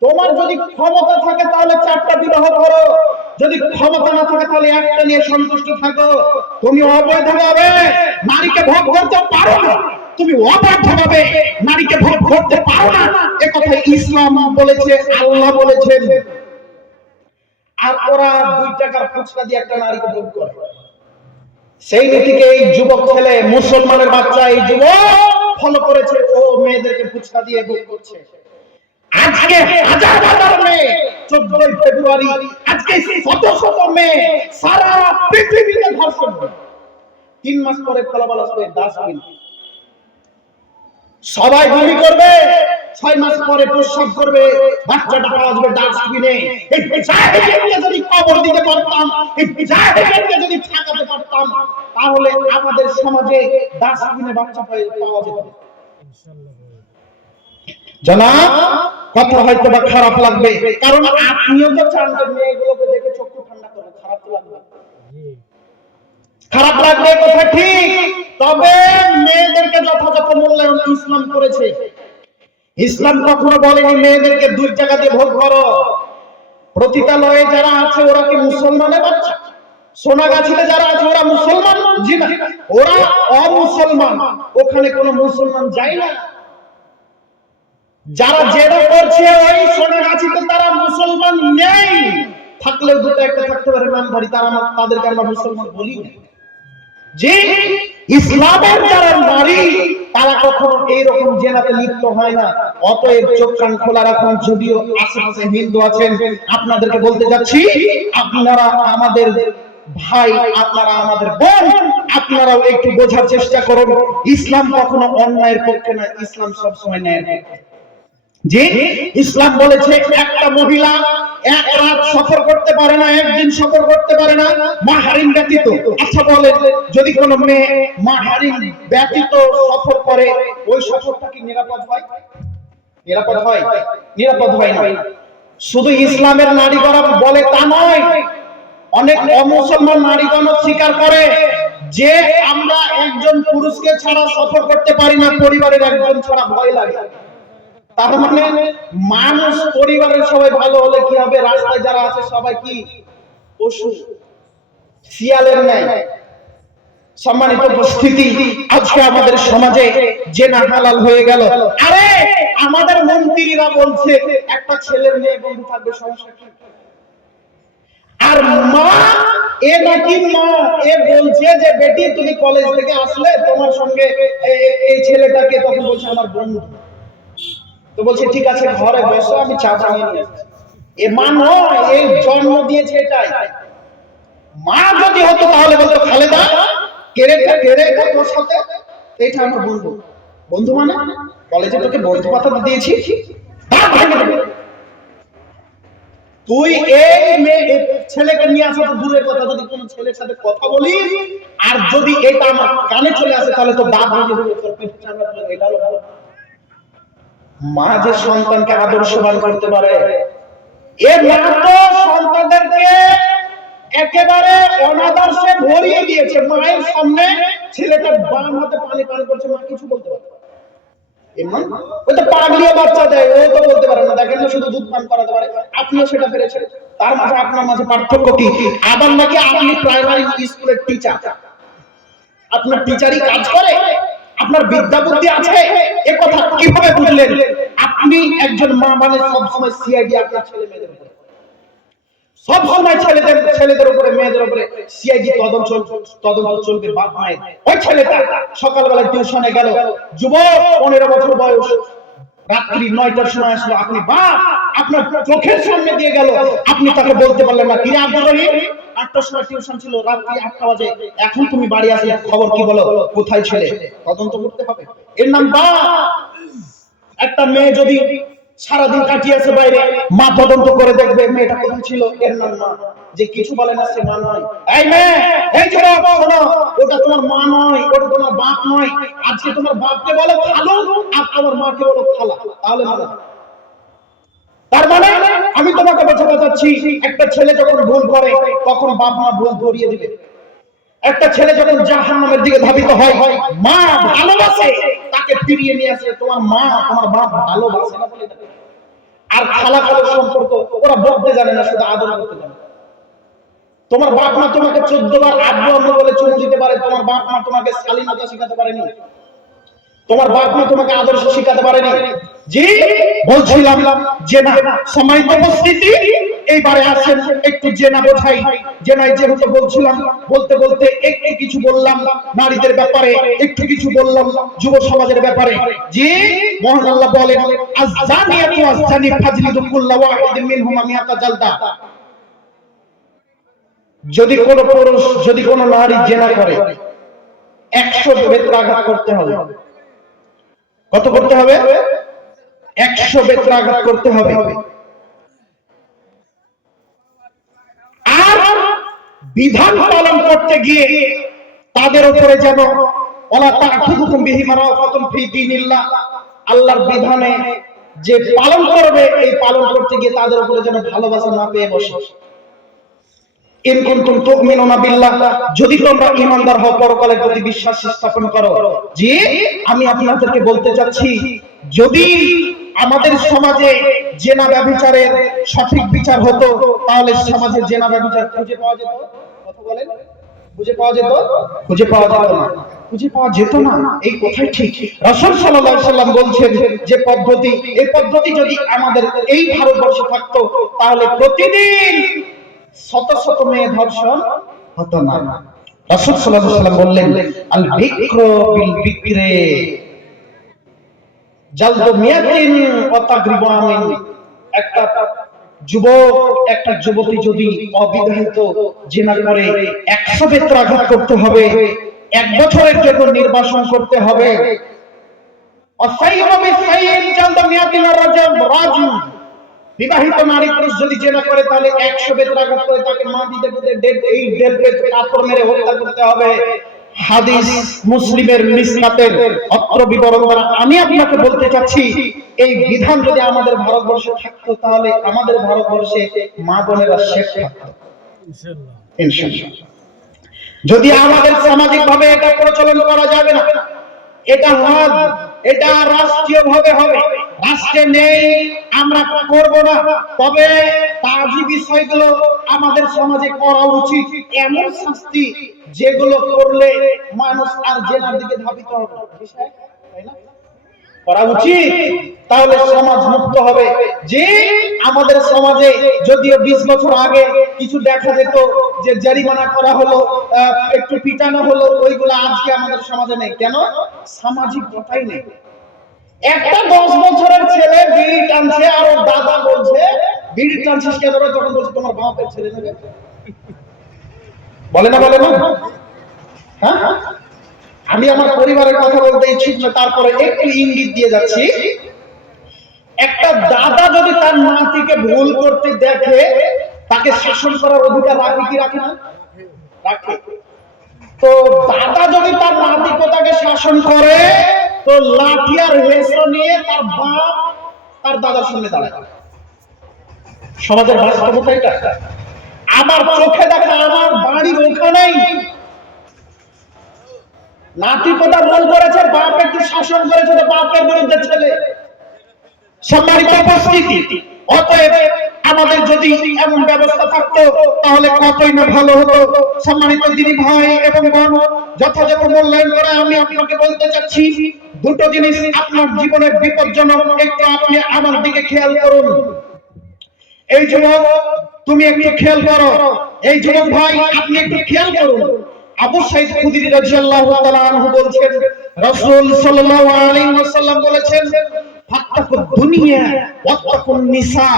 তোমার যদি ক্ষমতা থাকে তাহলে 4টা বিবাহ করো, যদি ক্ষমতা না থাকে তাহলে একটা নিয়ে সন্তুষ্ট থাকো। তুমি অবৈধভাবে নারীকে ভোগ করতে পারো না, তুমি অবৈধভাবে নারীকে ভোগ করতে পারো না, এ কথা ইসলাম বলেছে, আল্লাহ বলেছেন। আর ওরা 2 টাকার ফুচকা দিয়ে একটা নারীকে ভোগ করে। সেই নীতিকে এই যুবক ছেলে, মুসলমানের বাচ্চা, এই যুবক ফলো করেছে, ও মেয়েদেরকে ফুচকা দিয়ে ভোগ করছে। আজকে হাজার হাজার মেয়ে 14 ফেব্রুয়ারি, আজকে শত শত মেয়ে সারা পৃথিবীতে ধর্ষণ করে। 3 মাস পরে ফলাফল আসবে ডাস্টবিন, সবাই বমি করবে, 6 মাস পরে প্রস্রাব করবে, বাচ্চাটা পাওয়া যাবে ডাস্টবিনে। এই জাহেলিয়াতকে যদি কবর দিতে পারতাম, এই জাহেলিয়াতকে যদি ঠেকাতে পারতাম, তাহলে আমাদের সমাজে ডাস্টবিনে বাচ্চা পাওয়া যেত। ইনশাআল্লাহ জনাব, কথা হয়তো বা খারাপ লাগবে, কারণ আপনিও তো চান যে মেয়েগুলোকে দেখে চক্ষু ঠান্ডা করবে, খারাপ লাগবে, খারাপ লাগবে, কথা ঠিক। তবে মেয়েদেরকে যথাযথ মূল্যায়ন ইসলাম করেছে। ইসলাম কখনো বলেনি মেয়েদেরকে 2 টাকা দিয়ে ভোগ করো। প্রতিতালয়ে যারা আছে ওরা কি মুসলমানের বাচ্চা? সোনাগাছিতে যারা আছে ওরা মুসলমান? জি না, ওরা অমুসলমান, ওখানে কোনো মুসলমান যায় না। যারা জেরা করছে ওই সোনাগাছিতে তারা মুসলমান নেই, থাকলেও দুটো একটা থাকতে পারে নামধারী, তাদেরকে আমরা মুসলমান বলি না। যে ইসলামের যারা নারী, তারা কখনো এইরকম জেনাতে লিপ্ত হয় না। অতএব চোখ কান খোলা রাখুন। যদিও আশেপাশে হিন্দু আছেন, আপনাদেরকে বলতে যাচ্ছি, আপনারা আমাদের ভাই, আপনারা আমাদের বোন, আপনারাও একটু বোঝার চেষ্টা করুন। ইসলাম কখনো অন্যায়ের পক্ষে না, ইসলাম সবসময় ন্যায়ের পক্ষে। যে ইসলাম বলেছে একটা মহিলা 1 রাত সফর করতে পারে না, 1 দিন সফর করতে পারে না মাহরিম ব্যতীত। আচ্ছা বলেন, যদি কোনো মেয়ে মাহরিম ব্যতীত সফর করে, ওই সফরটা কি নিরাপদ হয়? নিরাপদ হয়? নিরাপদ হয় না। শুধু ইসলামের নারীগণ বলে তা নয়, অনেক অমুসলমান নারীগণ স্বীকার করে যে আমরা একজন পুরুষকে ছাড়া সফর করতে পারি না, পরিবারের একজন ছাড়া ভয় লাগে। তার মানে মানুষ, পরিবারের সবাই ভালো হলে কি হবে? রাস্তায় যারা আছে সবাই কি পশু, শিয়ালের ন্যায়। সম্মানিত উপস্থিতি, আজকে আমাদের সমাজে জেনা হালাল হয়ে গেল। আরে আমাদের মন্ত্রীরা বলছে একটা ছেলের মেয়ে বন্ধু থাকবে, সমস্যা কি? আর মা, এ নাকি মা, এ বলছে যে বেটি তুমি কলেজ থেকে আসলে তোমার সঙ্গে এই ছেলেটাকে, তখন বলছে আমার বন্ধু। তো বলছে ঠিক আছে ঘরে বসো, আমি চা বানিয়ে নিয়ে আসছি। এ মা নয়, এই জন্ম দিয়েছে এটাই। মা যদি হতো তাহলে বলতো খালেদা কেড়ে তোর সাথে, এইটা আমার বন্ধু। বন্ধু মানে কলেজে তোকে বন্ধু কথা দিয়েছি, তুই এই মেয়ে ছেলেকে নিয়ে আসা তো দূরের কথা, যদি কোনো ছেলের সাথে কথা বলিস আর যদি এটা আমার কানে চলে আসে তাহলে তো দাঁত ভেঙে দেবে, তোর পিঠ চামড়া তুলে। এটা হলো মা যে সন্তানকে আদর্শবান করতে পারে, এর মা তো সন্তানদেরকে একেবারে অনাদর্শে ভরিয়ে দিয়েছে। মায়ের সামনে ছেলেটা বাম হাতে পানি পান করছে, মা কিছু বলতে পারে? এমন ওই তো পাগলিয়া বাচ্চা দেয়, ও তো বলতে পারে না। দেখেন না, শুধু দুধ পান করাতে পারে। আপনিও সেটা পেরেছেন। তার মাঝে আপনার মাঝে পার্থক্য কি? আবার নাকি আপনি প্রাইমারি স্কুলের টিচার, আপনার টিচারই কাজ করে, আপনার বিদ্যা বুদ্ধি আছে, এ কথা কিভাবে বুঝলেন? আপনি একজন মা মানে সবসময় সিআইডি আপনার ছেলে মেয়েদের উপরে, সব সময় ছেলেদের উপরে মেয়েদের উপরে সিআইডি তদন্ত চলবে। বাপ মায়ের ওই ছেলেটা সকালবেলা টিউশনে গেল, যুবক 15 বছর বয়স, রাত্রি 9টার সময় আসলো, আপনি বাপ আপনার চোখের সামনে দিয়ে গেল, আপনি তাকে বলতে পারলেন না, কিরে আব্দুল রহিম 8টার সময় টিউশন ছিল, রাত্রি 8টা বাজে, এখন তুমি বাড়ি আসলে খবর কি বলো, কোথায় ছেলে? তদন্ত করতে হবে, এর নাম বাপ। একটা মেয়ে যদি সারাদিন কাটিয়েছে বাইরে, মা তদন্ত করে দেখবে মেয়েটা কোথায় ছিল, এর নাম মা। যে কিছু বলে না সে মা নয়। এই মেয়ে, এই যুবক শোনো, ওটা তোমার মা নয়, ওটা তোমার বাপ নয়। আজকে তোমার বাপকে বলো খালো, আর তোমার মাকে বলো খালা, তাহলে মানে। তার মানে আমি তোমাকে বোঝাচ্ছি, একটা ছেলে যখন ভুল করে তখন বাপ মা ভুল ধরিয়ে দিবে। একটা ছেলে যখন জাহান্নামের দিকে ধাবিত হয়, মা ভালোবাসে তাকে ফিরিয়ে নিয়ে আসে। তোমার মা তোমার বাপ ভালোবাসে না বলে। আর খালা খালার সম্পর্ক ওরা বলতে জানে না, শুধু আদর করতে জানে। তোমার বাপ মা তোমাকে 14 বার আব্বু আম্মু বলে চুমু দিতে পারে, তোমার বাপ মা তোমাকে শালীনতা শেখাতে পারেনি, তোমার বাপ মা তোমাকে আদর্শ শেখাতে পারেনি। জি বলছিলাম জেনা, সম্মানিত উপস্থিতি, এইবারে আসেন একটু জেনা বোঝাই। জেনায় যেহেতু বলছিলাম, বলতে বলতে একটু কিছু বললাম নারীদের ব্যাপারে, একটু কিছু বললাম যুব সমাজের ব্যাপারে। জি মহান আল্লাহ বলেন, আয-যানিয়াতু ওয়াজ-যানি ফাজলিদু কুল্লা ওয়াহিদিন মিনহুমা মিআতা জালদা। যদি কোন পুরুষ, যদি কোন নারী জেনা করে, 100 বেত্রাঘাত করতে হবে। কত করতে হবে? 100 বেত্রাঘাত করতে হবে। আর বিধান পালন করতে গিয়ে তাদের উপরে যেন ওয়ালা তা'খুযুকুম বিহিমা রাফাতুন ফি দীনিল্লাহ, আল্লাহর বিধানে যে পালন করবে, এই পালন করতে গিয়ে তাদের উপরে যেন ভালোবাসা না পেয়ে বসে। ইন কুনতুম তু'মিনুনা বিল্লাহ, যদি তোমরা ঈমানদার হও, পরকালের প্রতি বিশ্বাস স্থাপন করো। জি আমি আপনাদেরকে বলতে চাচ্ছি, যদি আমাদের সমাজে জেনা ব্যভিচারের সঠিক বিচার হতো, তাহলে সমাজে জেনা ব্যভিচার খুঁজে পাওয়া যেত। কথা বলেন, খুঁজে পাওয়া যেত? খুঁজে পাওয়া যেত না, খুঁজে পাওয়া যেত না, এই কথাই ঠিক। রাসূল সাল্লাল্লাহু আলাইহি সাল্লাম বলছেন যে পদ্ধতি, এই পদ্ধতি যদি আমাদের এই ভারতবর্ষে থাকতো, তাহলে প্রতিদিন শত শত মেয়ে ধর্ষণ হতো না। রাসূল সাল্লাল্লাহু আলাইহি সাল্লাম বললেন, আল বিকরু বিল বিকরে জালদু মিয়াতিন ওয়া তাগরিবু আমিন। একটা যুবক, একটা যুবতী যদি অবিবাহিত জিনা করে, 100 বেত্রাঘাত করতে হবে, 1 বছরের জন্য নির্বাসন করতে হবে। অসাইয়্যিবু বিসাইয়্যিন জালদু মিয়াতিন রাজম। বিবাহিত নারী পুরুষ যদি জেনা করে, তাহলে 100 বেত্রাঘাত করে তাকে মাটিতে পুঁতে এই দেড় কাপড় মেরে হত্যা করতে হবে। হাদিস মুসলিমের মিসকাতের অত্র বিবরণ দ্বারা আমি আপনাকে বলতে চাচ্ছি, এই বিধান যদি আমাদের ভারতবর্ষে থাকতো, তাহলে আমাদের ভারতবর্ষে মা বোনেরা সেফ থাকতো ইনশাআল্লাহ, ইনশাআল্লাহ। যদি আমাদের সামাজিক ভাবে এটা প্রচলন করা যাবে না, এটা হজ, এটা রাষ্ট্রীয় ভাবে হবে, রাষ্ট্রে নেই আমরা করব না, তবে তাজি বিষয়গুলো আমাদের সমাজে করা উচিত। এমন শাস্তি যেগুলো করলে মানুষ আর জেনার দিকে ধাবিত হবে না, তাই না? করা উচিত, তাহলে সমাজ মুক্ত হবে। যে আমাদের সমাজে যদিও 20 বছর আগে কিছু দেখা যেত যে জরিমানা করা হলো, একটু পিটানো হলো, ওইগুলো আজকে আমাদের সমাজে নেই। কেন? সামাজিক কথাই নেই। একটা 10 বছরের ছেলে বিড়ি টানছে, আর ওর দাদা বলছে বিড়ি টানছিস কেন? তখন বলছে তোমার বাপের ছেলে নেবে, বলে না, বলে না? হ্যাঁ, আমি আমার পরিবারের কথা বলতে ইচ্ছুক না, তারপরে একটু ইঙ্গিত দিয়ে যাচ্ছি। একটা দাদা যদি তার নাতিকে ভুল করতে দেখে, তাকে শাসন করার অধিকার রাখে কি রাখে না? রাখে। তো দাদা যদি তার নাতি পোতাকে শাসন করে, তো লাঠি আর হেসো নিয়ে তার বাপ তার দাদার সামনে দাঁড়ায়। সমাজের বাস্তবতা এটা। আমার চোখে দেখা, আমার বাড়ির ওখানেই নাতি পোতা ভুল করেছে, বাপ একটু শাসন করেছে, তো বাপের বিরুদ্ধে ছেলে। সম্মানিত উপস্থিতি, অতএব আমাদের যদি এমন ব্যবস্থা থাকতো তাহলে কতই না ভালো হতো। সম্মানিত দিনী ভাই এবং বোন, যথাযথ মূল্যায়ন করে আমি আপনাকে বলতে চাচ্ছি দুটো জিনিস আপনার জীবনে বিপজ্জনক, একটু আপনি আমার দিকে খেয়াল করুন। এই যুবক তুমি একটু খেয়াল করো, এই যুবক ভাই আপনি একটু খেয়াল করুন। আবু সাঈদ খুদরি রাদিয়াল্লাহু তাআলা আনহু বলছেন, রাসূল সাল্লাল্লাহু আলাইহি ওয়াসাল্লাম বলেছেন, ফাত্তাকুদ দুনিয়া ওয়াত্তাকুন নিসা।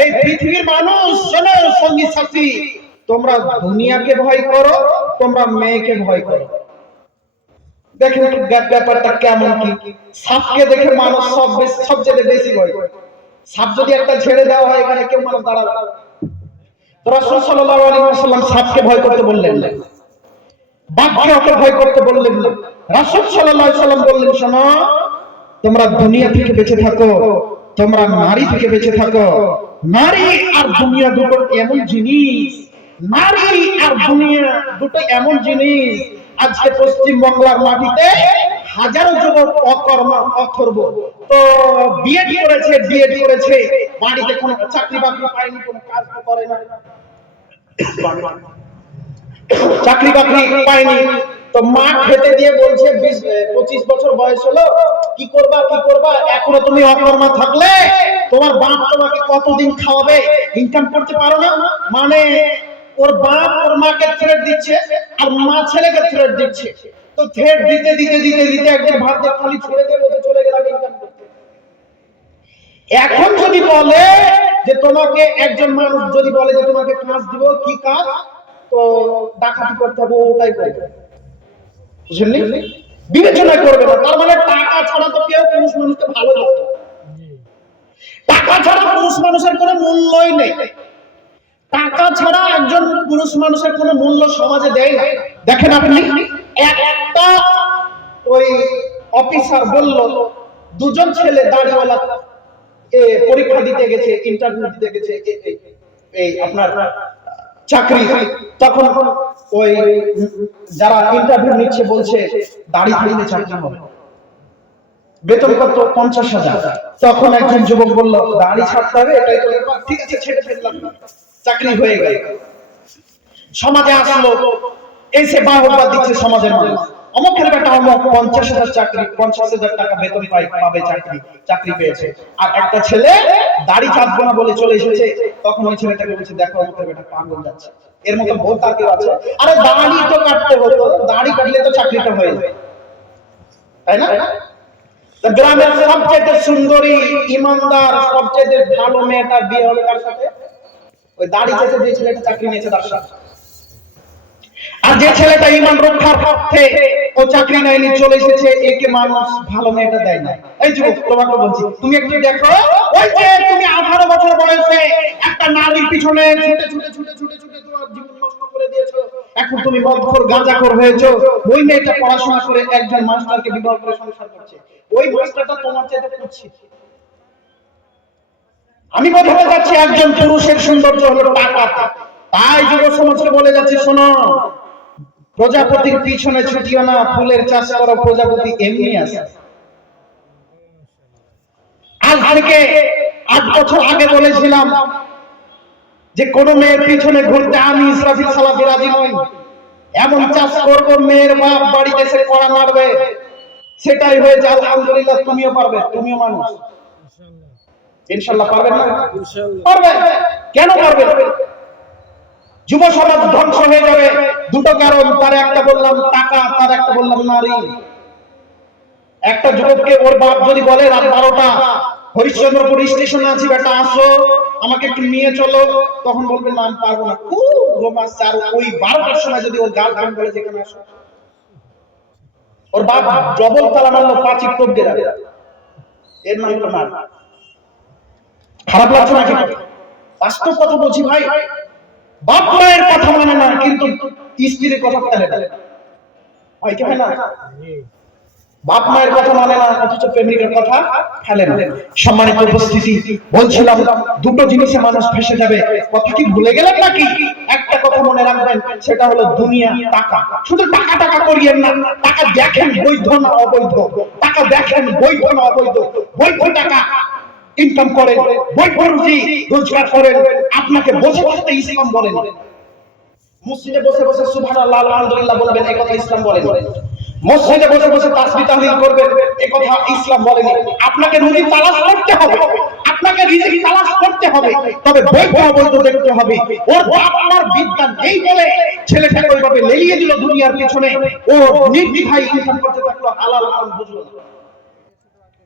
এই পৃথিবীর মানুষ শোনো সঙ্গী সাথী, তোমরা দুনিয়াকে ভয় করো, তোমরা মেয়েকে ভয় করো। দেখেন ব্যাপারটা কেমন কি, সাপকে দেখে মানুষ সবচেয়ে বেশি ভয় করে। সাপ যদি একটা ছেড়ে দেওয়া হয় এখানে কেউ মানুষ দাঁড়াবে না। তো রাসূল সাল্লাল্লাহু আলাইহি ওয়াসাল্লাম সাপকে ভয় করতে বললেন না, বাঘকে ভয় করতে বললেন না। রাসূল সাল্লাল্লাহু আলাইহি ওয়াসাল্লাম বললেন, শোনো তোমরা দুনিয়া থেকে বেঁচে থাকো, তোমরা নারী থেকে বেঁচে থাকো। নারী আর দুনিয়া দুটো এমন জিনিস, নারী আর দুনিয়া দুটো এমন জিনিস, আজকে পশ্চিম বাংলার মাটিতে হাজারো যুবক অকর্মা অথর্ব, তো বিএড করেছে, বাড়িতে কোনো চাকরি বাকরি পায়নি, কোনো কাজ করে না, চাকরি বাকরি পায়নি, তো মা খেতে দিয়ে বলছে 25 বছর বয়স হলো, কি করবা এখনো তুমি অকর্মা থাকলে তোমার বাপ তোমাকে কতদিন খাওয়াবে, ইনকাম করতে পারো না। মানে ওর বাপ ওর মাকে থ্রেট দিচ্ছে আর মা ছেলেকে থ্রেট দিচ্ছে, তো থ্রেট দিতে দিতে দিতে দিতে একদিন ভাত খালি ছেড়ে দিয়ে বলতে চলে গেলাম ইনকাম করতে। এখন যদি বলে যে তোমাকে একজন মানুষ যদি বলে যে তোমাকে কাজ দিব, কি কাজ, তো ডাকাতি করতে হবে, ওটাই করবে, বুঝলেন, বিবেচনা করবে না। তার মানে টাকা ছাড়া তো কেউ পুরুষ মানুষকে ভালোবাসে না, টাকা ছাড়া পুরুষ মানুষের কোনো মূল্যই নেই, টাকা ছাড়া একজন পুরুষ মানুষের কোনো মূল্য সমাজে দেয় না। দেখেন আপনি একটা ওই অফিসার বলল দুজন ছেলে দাঁড়িওয়ালা পরীক্ষা দিতে গেছে, ইন্টারভিউ দিতে গেছে, এই আপনার চাকরি, তখন ওই যারা ইন্টারভিউ নিচ্ছে বলছে দাড়ি থাকলে চাকরি হবে, বেতন কত, 50,000। তখন একজন যুবক বলল দাড়ি ছাড়তে হবে, এটাই তো ব্যাপার, ঠিক আছে ছেড়ে ফেললাম, চাকরি হয়ে গেল। সমাজে আসলো, এসে বাহবা দিচ্ছে সমাজের মানুষ, অমুকের বেটা অমুক 50,000 চাকরি, 50,000 টাকা বেতন পাবে, চাকরি পেয়েছে। আর একটা ছেলে দাড়ি কাটবো না বলে চলে এসেছে, তখন ওই ছেলেটাকে বলছে দেখো অমুকের বেটা পাগল যাচ্ছে। এর মতো বহুত কেউ আছে, আরে দাড়ি তো কাটতে হতো, দাড়ি কাটলে তো চাকরিটা হয়ে যায়, তাই না? গ্রামের সবচেয়ে সুন্দরী ইমানদার সবচেয়ে ভালো মেয়েটার বিয়ে হলো কার সাথে? ওই দাড়ি চেঁচে যে ছেলেটা চাকরি নিয়েছে তার সাথে। আর যে ছেলেটা ইমান রক্ষার পথে ও চাকরি নেয়নি, চলে এসেছে, একে মানুষ ভালো মেয়েটা দেয় না। এই যুবক তোমাকে বলছি, তুমি একটু দেখো, ওই যে তুমি 18 বছর বয়সে একটা নারীর পিছনে ছুটে তোমার জীবন নষ্ট করে দিয়েছো, এখন তুমি মদখোর গাঁজাখোর হয়েছো। ওই মেয়েটা পড়াশোনা করে একজন মাস্টারকে বিবাহ করে সংসার করছে, ওই মাস্টারটা তোমার চাইতে করছে। আমি বোঝাতে যাচ্ছি একজন পুরুষের সৌন্দর্য হলো টাকা। তাই যুব সমাজকে বলে যাচ্ছি, শোনো, প্রজাপতির পিছনে ছুটিও না, ফুলের চাষ করো, প্রজাপতি এমনি আসে। আজ থেকে 8 বছর আগে বলেছিলাম যে কোন মেয়ের পিছনে ঘুরতে আমি ইসরাফিল সালাফি রাজি নই, এমন চাষ করবো মেয়ের বাপ বাড়িতে এসে কড়া মারবে, সেটাই হয়েছে। আলহামদুলিল্লাহ তুমিও পারবে, তুমিও মানুষ, ইনশাআল্লাহ পারবে না? পারবে। কেন পারবে? যুব সমাজ ধ্বংস হয়ে যাবে দুটো কারণ, তার একটা বললাম টাকা, তার একটা বললাম নারী। একটা যুবককে ওর বাপ যদি বলে রাত 12টা হরিশ্চন্দ্রপুর স্টেশনে আছি, বেটা আসো আমাকে একটু নিয়ে চলো, তখন বলবে না আমি পারবো না, খুব রোমাঞ্চ। আর ওই 12টার সময় যদি ওর গার্লফ্রেন্ড বলে যেখানে আসো, ওর বাপ ডবল তালা মারলো, 5 ইট টপকে যাবে, এর নাম হলো নারী। খারাপ লাগছে নাকি? বাস্তব কথা বলছি ভাই, বাপ মায়ের কথা মানে না, কিন্তু স্ত্রীর কথা ফেলে দেয়, হয় কি হয় না? বাপ মায়ের কথা মানে না, অথচ প্রেমিকের কথা ফেলে না। সম্মানিত উপস্থিতি, বলছিলাম দুটো জিনিসে মানুষ ফেসে যাবে। কথা কি ভুলে গেলেন নাকি? একটা কথা মনে রাখবেন, সেটা হলো দুনিয়া, টাকা। শুধু টাকা করিয়েন না, টাকা দেখেন বৈধ না অবৈধ, টাকা দেখেন বৈধ না অবৈধ। বৈধ টাকা ইনকাম করেন, বৈধ রুজি রোজগার করেন, আপনাকে বসে থাকতে ইসলাম বলেন। মসজিদে বসে বসে সুবহানাল্লাহ আলহামদুলিল্লাহ বলবেন, এই কথা ইসলাম বলেন। মসজিদে বসে বসে তাসবিহ তাহলিল করবেন, এই কথা ইসলাম বলেনি। আপনাকে রুজি তালাশ করতে হবে, আপনাকে রিজিক তালাশ করতে হবে, তবে বৈধ অবৈধ দেখতে হবে। ওর আপনার বিদ্যা নেই বলে ছেলেটাকে ওইভাবে লেলিয়ে দিল দুনিয়ার পিছনে, ও নির্দ্বিধায় ইনকাম করতে থাকলো, হালাল হারাম বুঝলো না।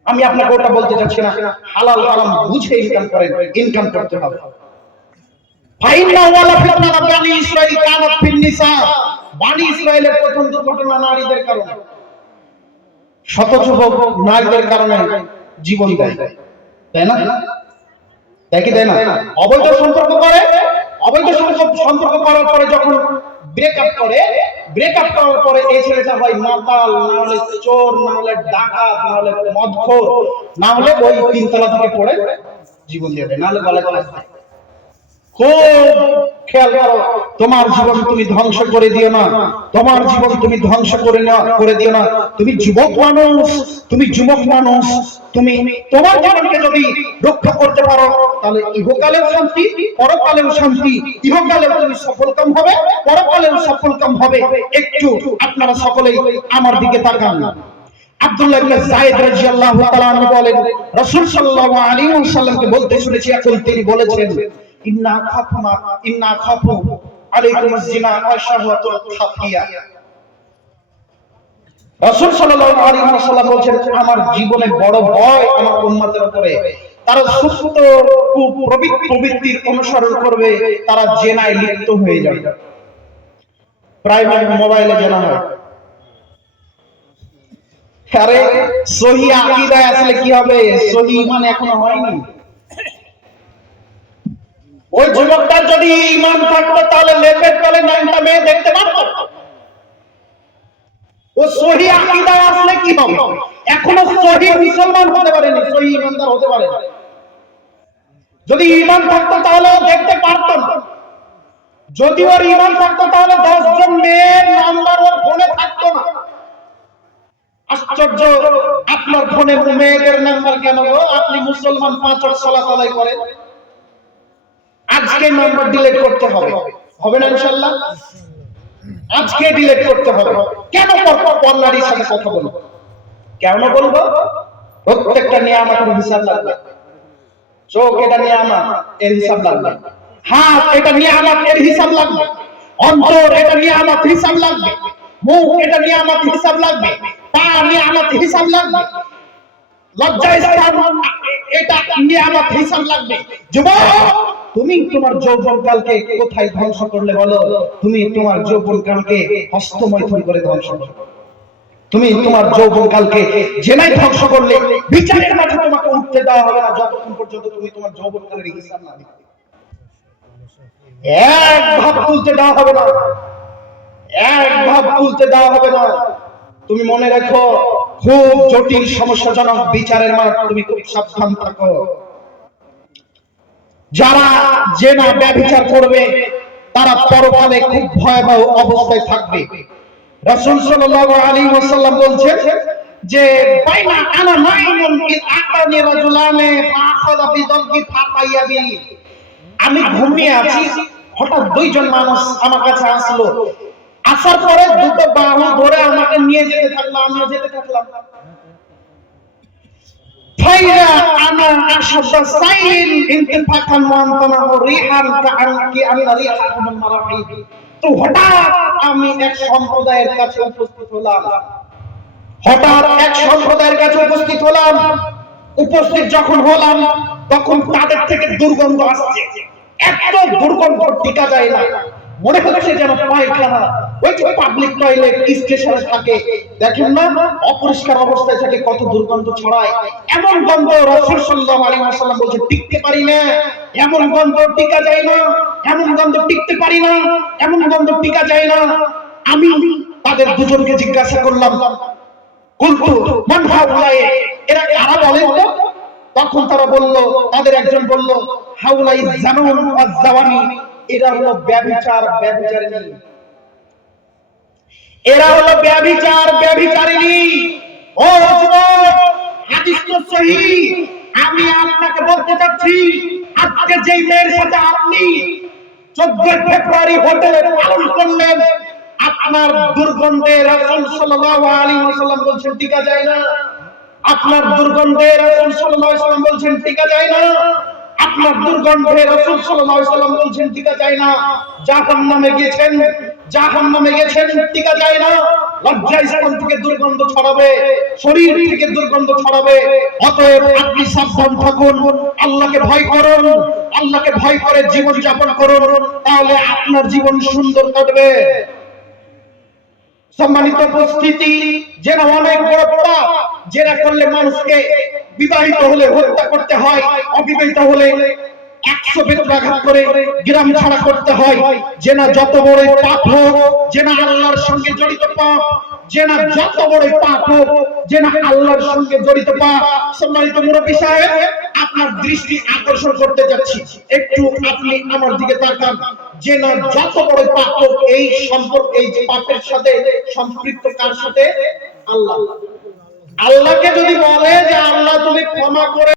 আমি আপনাকে ওটা বলতে চাচ্ছি না, হালাল হারাম বুঝে ইনকাম করেন, ইনকাম করতে হবে। ফাইন্না ওয়ালা ফিতনাতা বানি ইসরাইল কানাত ফিন নিসা, বানি ইসরাইলের প্রথম দুর্ঘটনা নারীদের কারণে। শত যুবক নারীদের কারণে জীবন দেয়, তাই না? দেখি দেয় না? অবৈধ সম্পর্ক করে, অবৈধ সম্পর্ক করার পরে যখন ব্রেকআপ করে, ব্রেকআপ করার পরে এই ছেলেটা হয় মাতাল, না হলে চোর, না হলে ডাকাত, না হলে মদখোর, না হলে ওই তিনতলা থেকে পড়ে জীবন দিয়ে দেয়, না হলে গলায় ফাঁস দেয়। খুব খেয়াল করো, তোমার জীবন তুমি ধ্বংস করে দিও না, তোমার জীবন তুমি ধ্বংস করে দিও না। তুমি যুবক মানুষ, তুমি যুবক মানুষ, তুমি তোমার জীবনকে যদি রক্ষা করতে পারো তাহলে ইহকালেও শান্তি, পরকালেও শান্তি। ইহকালেও তুমি সফলকাম হবে, পরকালেও সফলকাম হবে। একটু আপনারা সকলেই আমার দিকে তাকান। আব্দুল্লাহ ইবনে যায়েদ রাদিয়াল্লাহু তাআলা আনহু বলেন, রাসূল সাল্লাল্লাহু আলাইহি ওয়াসাল্লামকে বলতে শুনেছি, এখন তিনি বলেছেন, ইন্না খাফু আলাইকুমুজ জিনা ওয়া শাহওয়াতুল খাফিয়া। রাসূল সাল্লাল্লাহু আলাইহি ওয়াসাল্লাম বলেছেন, আমার জীবনে বড় ভয় আমার উম্মতের উপরে, তারা সুস্থ প্রবৃত্তির অনুসরণ করবে, তারা জেনায় লিপ্ত হয়ে যাবে। প্রাইভেট মোবাইলে জেনা হয়। আরে সহি আকীদায় আসলে কি হবে? সহি ঈমান এখনো হয়নি। ওই যুবকটার যদি ঈমান থাকতো তাহলে লেপের তলে 9টা মেয়ে দেখতে পারতো। ও সহি আকীদায় আসলে কি হবে? এখনো সহি মুসলমান হতে পারেনি, সহি ঈমানদার হতে পারে না। যদি ঈমান থাকতো তাহলে ও দেখতে পারতো না। যদি ওর ঈমান থাকতো তাহলে 10 জন মেয়ের নাম্বার ওর ফোনে থাকতো না। আশ্চর্য, আপনার ফোনে মেয়েদের নাম্বার কেন গো? আপনি মুসলমান, 5 ওয়াক্ত সালাত আদায় করেন। আজকে নাম্বার ডিলিট করতে হবে, হবে না ইনশাআল্লাহ? আজকে ডিলিট করতে হবে। কেন পরনারীর সাথে কথা বলবো? কেন বলবো? প্রত্যেকটা নিয়ামতের হিসাব লাগবে। চোখ এটা নিয়ামত, এর হিসাব লাগবে। হাত এটা নিয়ামত, এর হিসাব লাগবে। অন্তর এটা নিয়ামত, হিসাব লাগবে। মুখ এটা নিয়ামত, হিসাব লাগবে। পা নিয়ামত, হিসাব লাগবে। লজ্জা স্থান এটা নিয়ামত, হিসাব লাগবে। যুবক, তুমি তোমার যৌবনকালকে কোথায় ধ্বংস করলে বলো? তুমি তোমার যৌবনকালকে হস্তমৈথুন করে ধ্বংস করলে। তুমি তোমার যৌবনকালকে জেনায় ধ্বংস করলে। বিচারের মাঠে তোমাকে উঠতে দেওয়া হবে না যতক্ষণ পর্যন্ত তুমি তোমার যৌবনকালের হিসাব না দিতে। এক ভাব তুলতে দেওয়া হবে না, এক ভাব তুলতে দেওয়া হবে না। তুমি মনে রাখো, খুব জটিল সমস্যাজনক বিচারের মাঠ, তুমি খুব সাবধান থাকো। যারা জেনা ব্যভিচার করবে তারা পরকালে খুব ভয়াবহ অবস্থায় থাকবে। রাসূল সাল্লাল্লাহু আলাইহি ওয়াসাল্লাম বলছেন যে বাইনা আনা নাইমুন ইদ আতানি রাজুলানে ফাআখাযা বিদলকি ফাতাইয়াবি, আমি ঘুমিয়ে আছি, হঠাৎ দুইজন মানুষ আমার কাছে আসলো। আসার পরে দুটো বাহু ধরে আমাকে নিয়ে যেতে থাকলো, আমিও যেতে থাকলাম। ফাইরা আনা আশাদা সাইল ইনতিফাকান ওয়া আনতানাহু রিহান কাআনকি আন্না রিহাকুম মারাহিব। তো হঠাৎ আমি এক সম্প্রদায়ের কাছে উপস্থিত হলাম। হঠাৎ এক সম্প্রদায়ের কাছে উপস্থিত হলাম। উপস্থিত যখন হলাম তখন তাদের থেকে দুর্গন্ধ আসছে। এত দুর্গন্ধ টিকা যায় না, মনে হচ্ছে যেন পায়খানা। ওই যে পাবলিক টয়লেট স্টেশনে থাকে, দেখেন না, অপরিষ্কার অবস্থায় থাকে, কত দুর্গন্ধ ছড়ায়। এমন গন্ধ রাসূল সাল্লাল্লাহু আলাইহি ওয়াসাল্লাম বলছে টিকতে পারি না, এমন গন্ধ টিকা যায় না, এমন গন্ধ টিকতে পারি না, এমন গন্ধ টিকা যায় না। আমি তাদের দুজনকে জিজ্ঞাসা করলাম, কুলতু মান হাউলাই, এরা কারা বলেন তো? তখন তারা বলল, তাদের একজন বলল, হাউলাই জানুন ওয়াজ জাওয়ানি, এরা হলো ব্যভিচার, ব্যভিচারিণী। এরা হলো ব্যভিচার, ব্যভিচারিণী। ও যুবক, হাদিস তো সহিহ, আমি আপনাকে বলতে চাচ্ছি, আজকে যেই মেয়ের সাথে আপনি 14 ফেব্রুয়ারি হোটেলে পালন করলেন, আপনার দুর্গন্ধে রাসূল সাল্লাল্লাহু আলাইহি ওয়াসাল্লাম বলছেন টিকা যায় না। আপনার দুর্গন্ধে রাসূল সাল্লাল্লাহু আলাইহি ওয়াসাল্লাম বলছেন টিকা যায় না। আপনার দুর্গন্ধে রাসূল সাল্লাল্লাহু আলাইহি ওয়াসাল্লাম বলছেন টিকা যায় না। জাহান্নামে গেছেন, জাহান্নামে গেছেন, টিকা যায় না। লজ্জাস্থান থেকে দুর্গন্ধ ছড়াবে, শরীর থেকে দুর্গন্ধ ছড়াবে। অতএব আপনি সাবধান থাকুন, আল্লাহকে ভয় করুন, আল্লাহকে ভয় করে জীবন যাপন করুন, তাহলে আপনার জীবন সুন্দর কাটবে। সম্মানিত উপস্থিতি, জেনা অনেক বড় পাপ। জেনা করলে মানুষকে বিবাহিত হলে হত্যা করতে হয়, অবিবাহিত হলে 100 বেত্রাঘাত করে গ্রাম ছাড়া করতে হয়। জেনা যত বড় পাপ হোক, জেনা আল্লাহর সঙ্গে জড়িত পাপ, জেনা যত বড় পাপ হোক, জেনা আল্লাহর সঙ্গে জড়িত পাপ। সম্মানিত মুরব্বী সাহেব, আপনার দৃষ্টি আকর্ষণ করতে যাচ্ছি, একটু আপনি আমার দিকে তাকান। জেনা যত বড় পাপ হোক, এই সম্পর্ক, এই পাপের সাথে সম্পৃক্ত কার সাথে? আল্লাহ। আল্লাহকে যদি বলে যে আল্লাহ তুমি ক্ষমা করে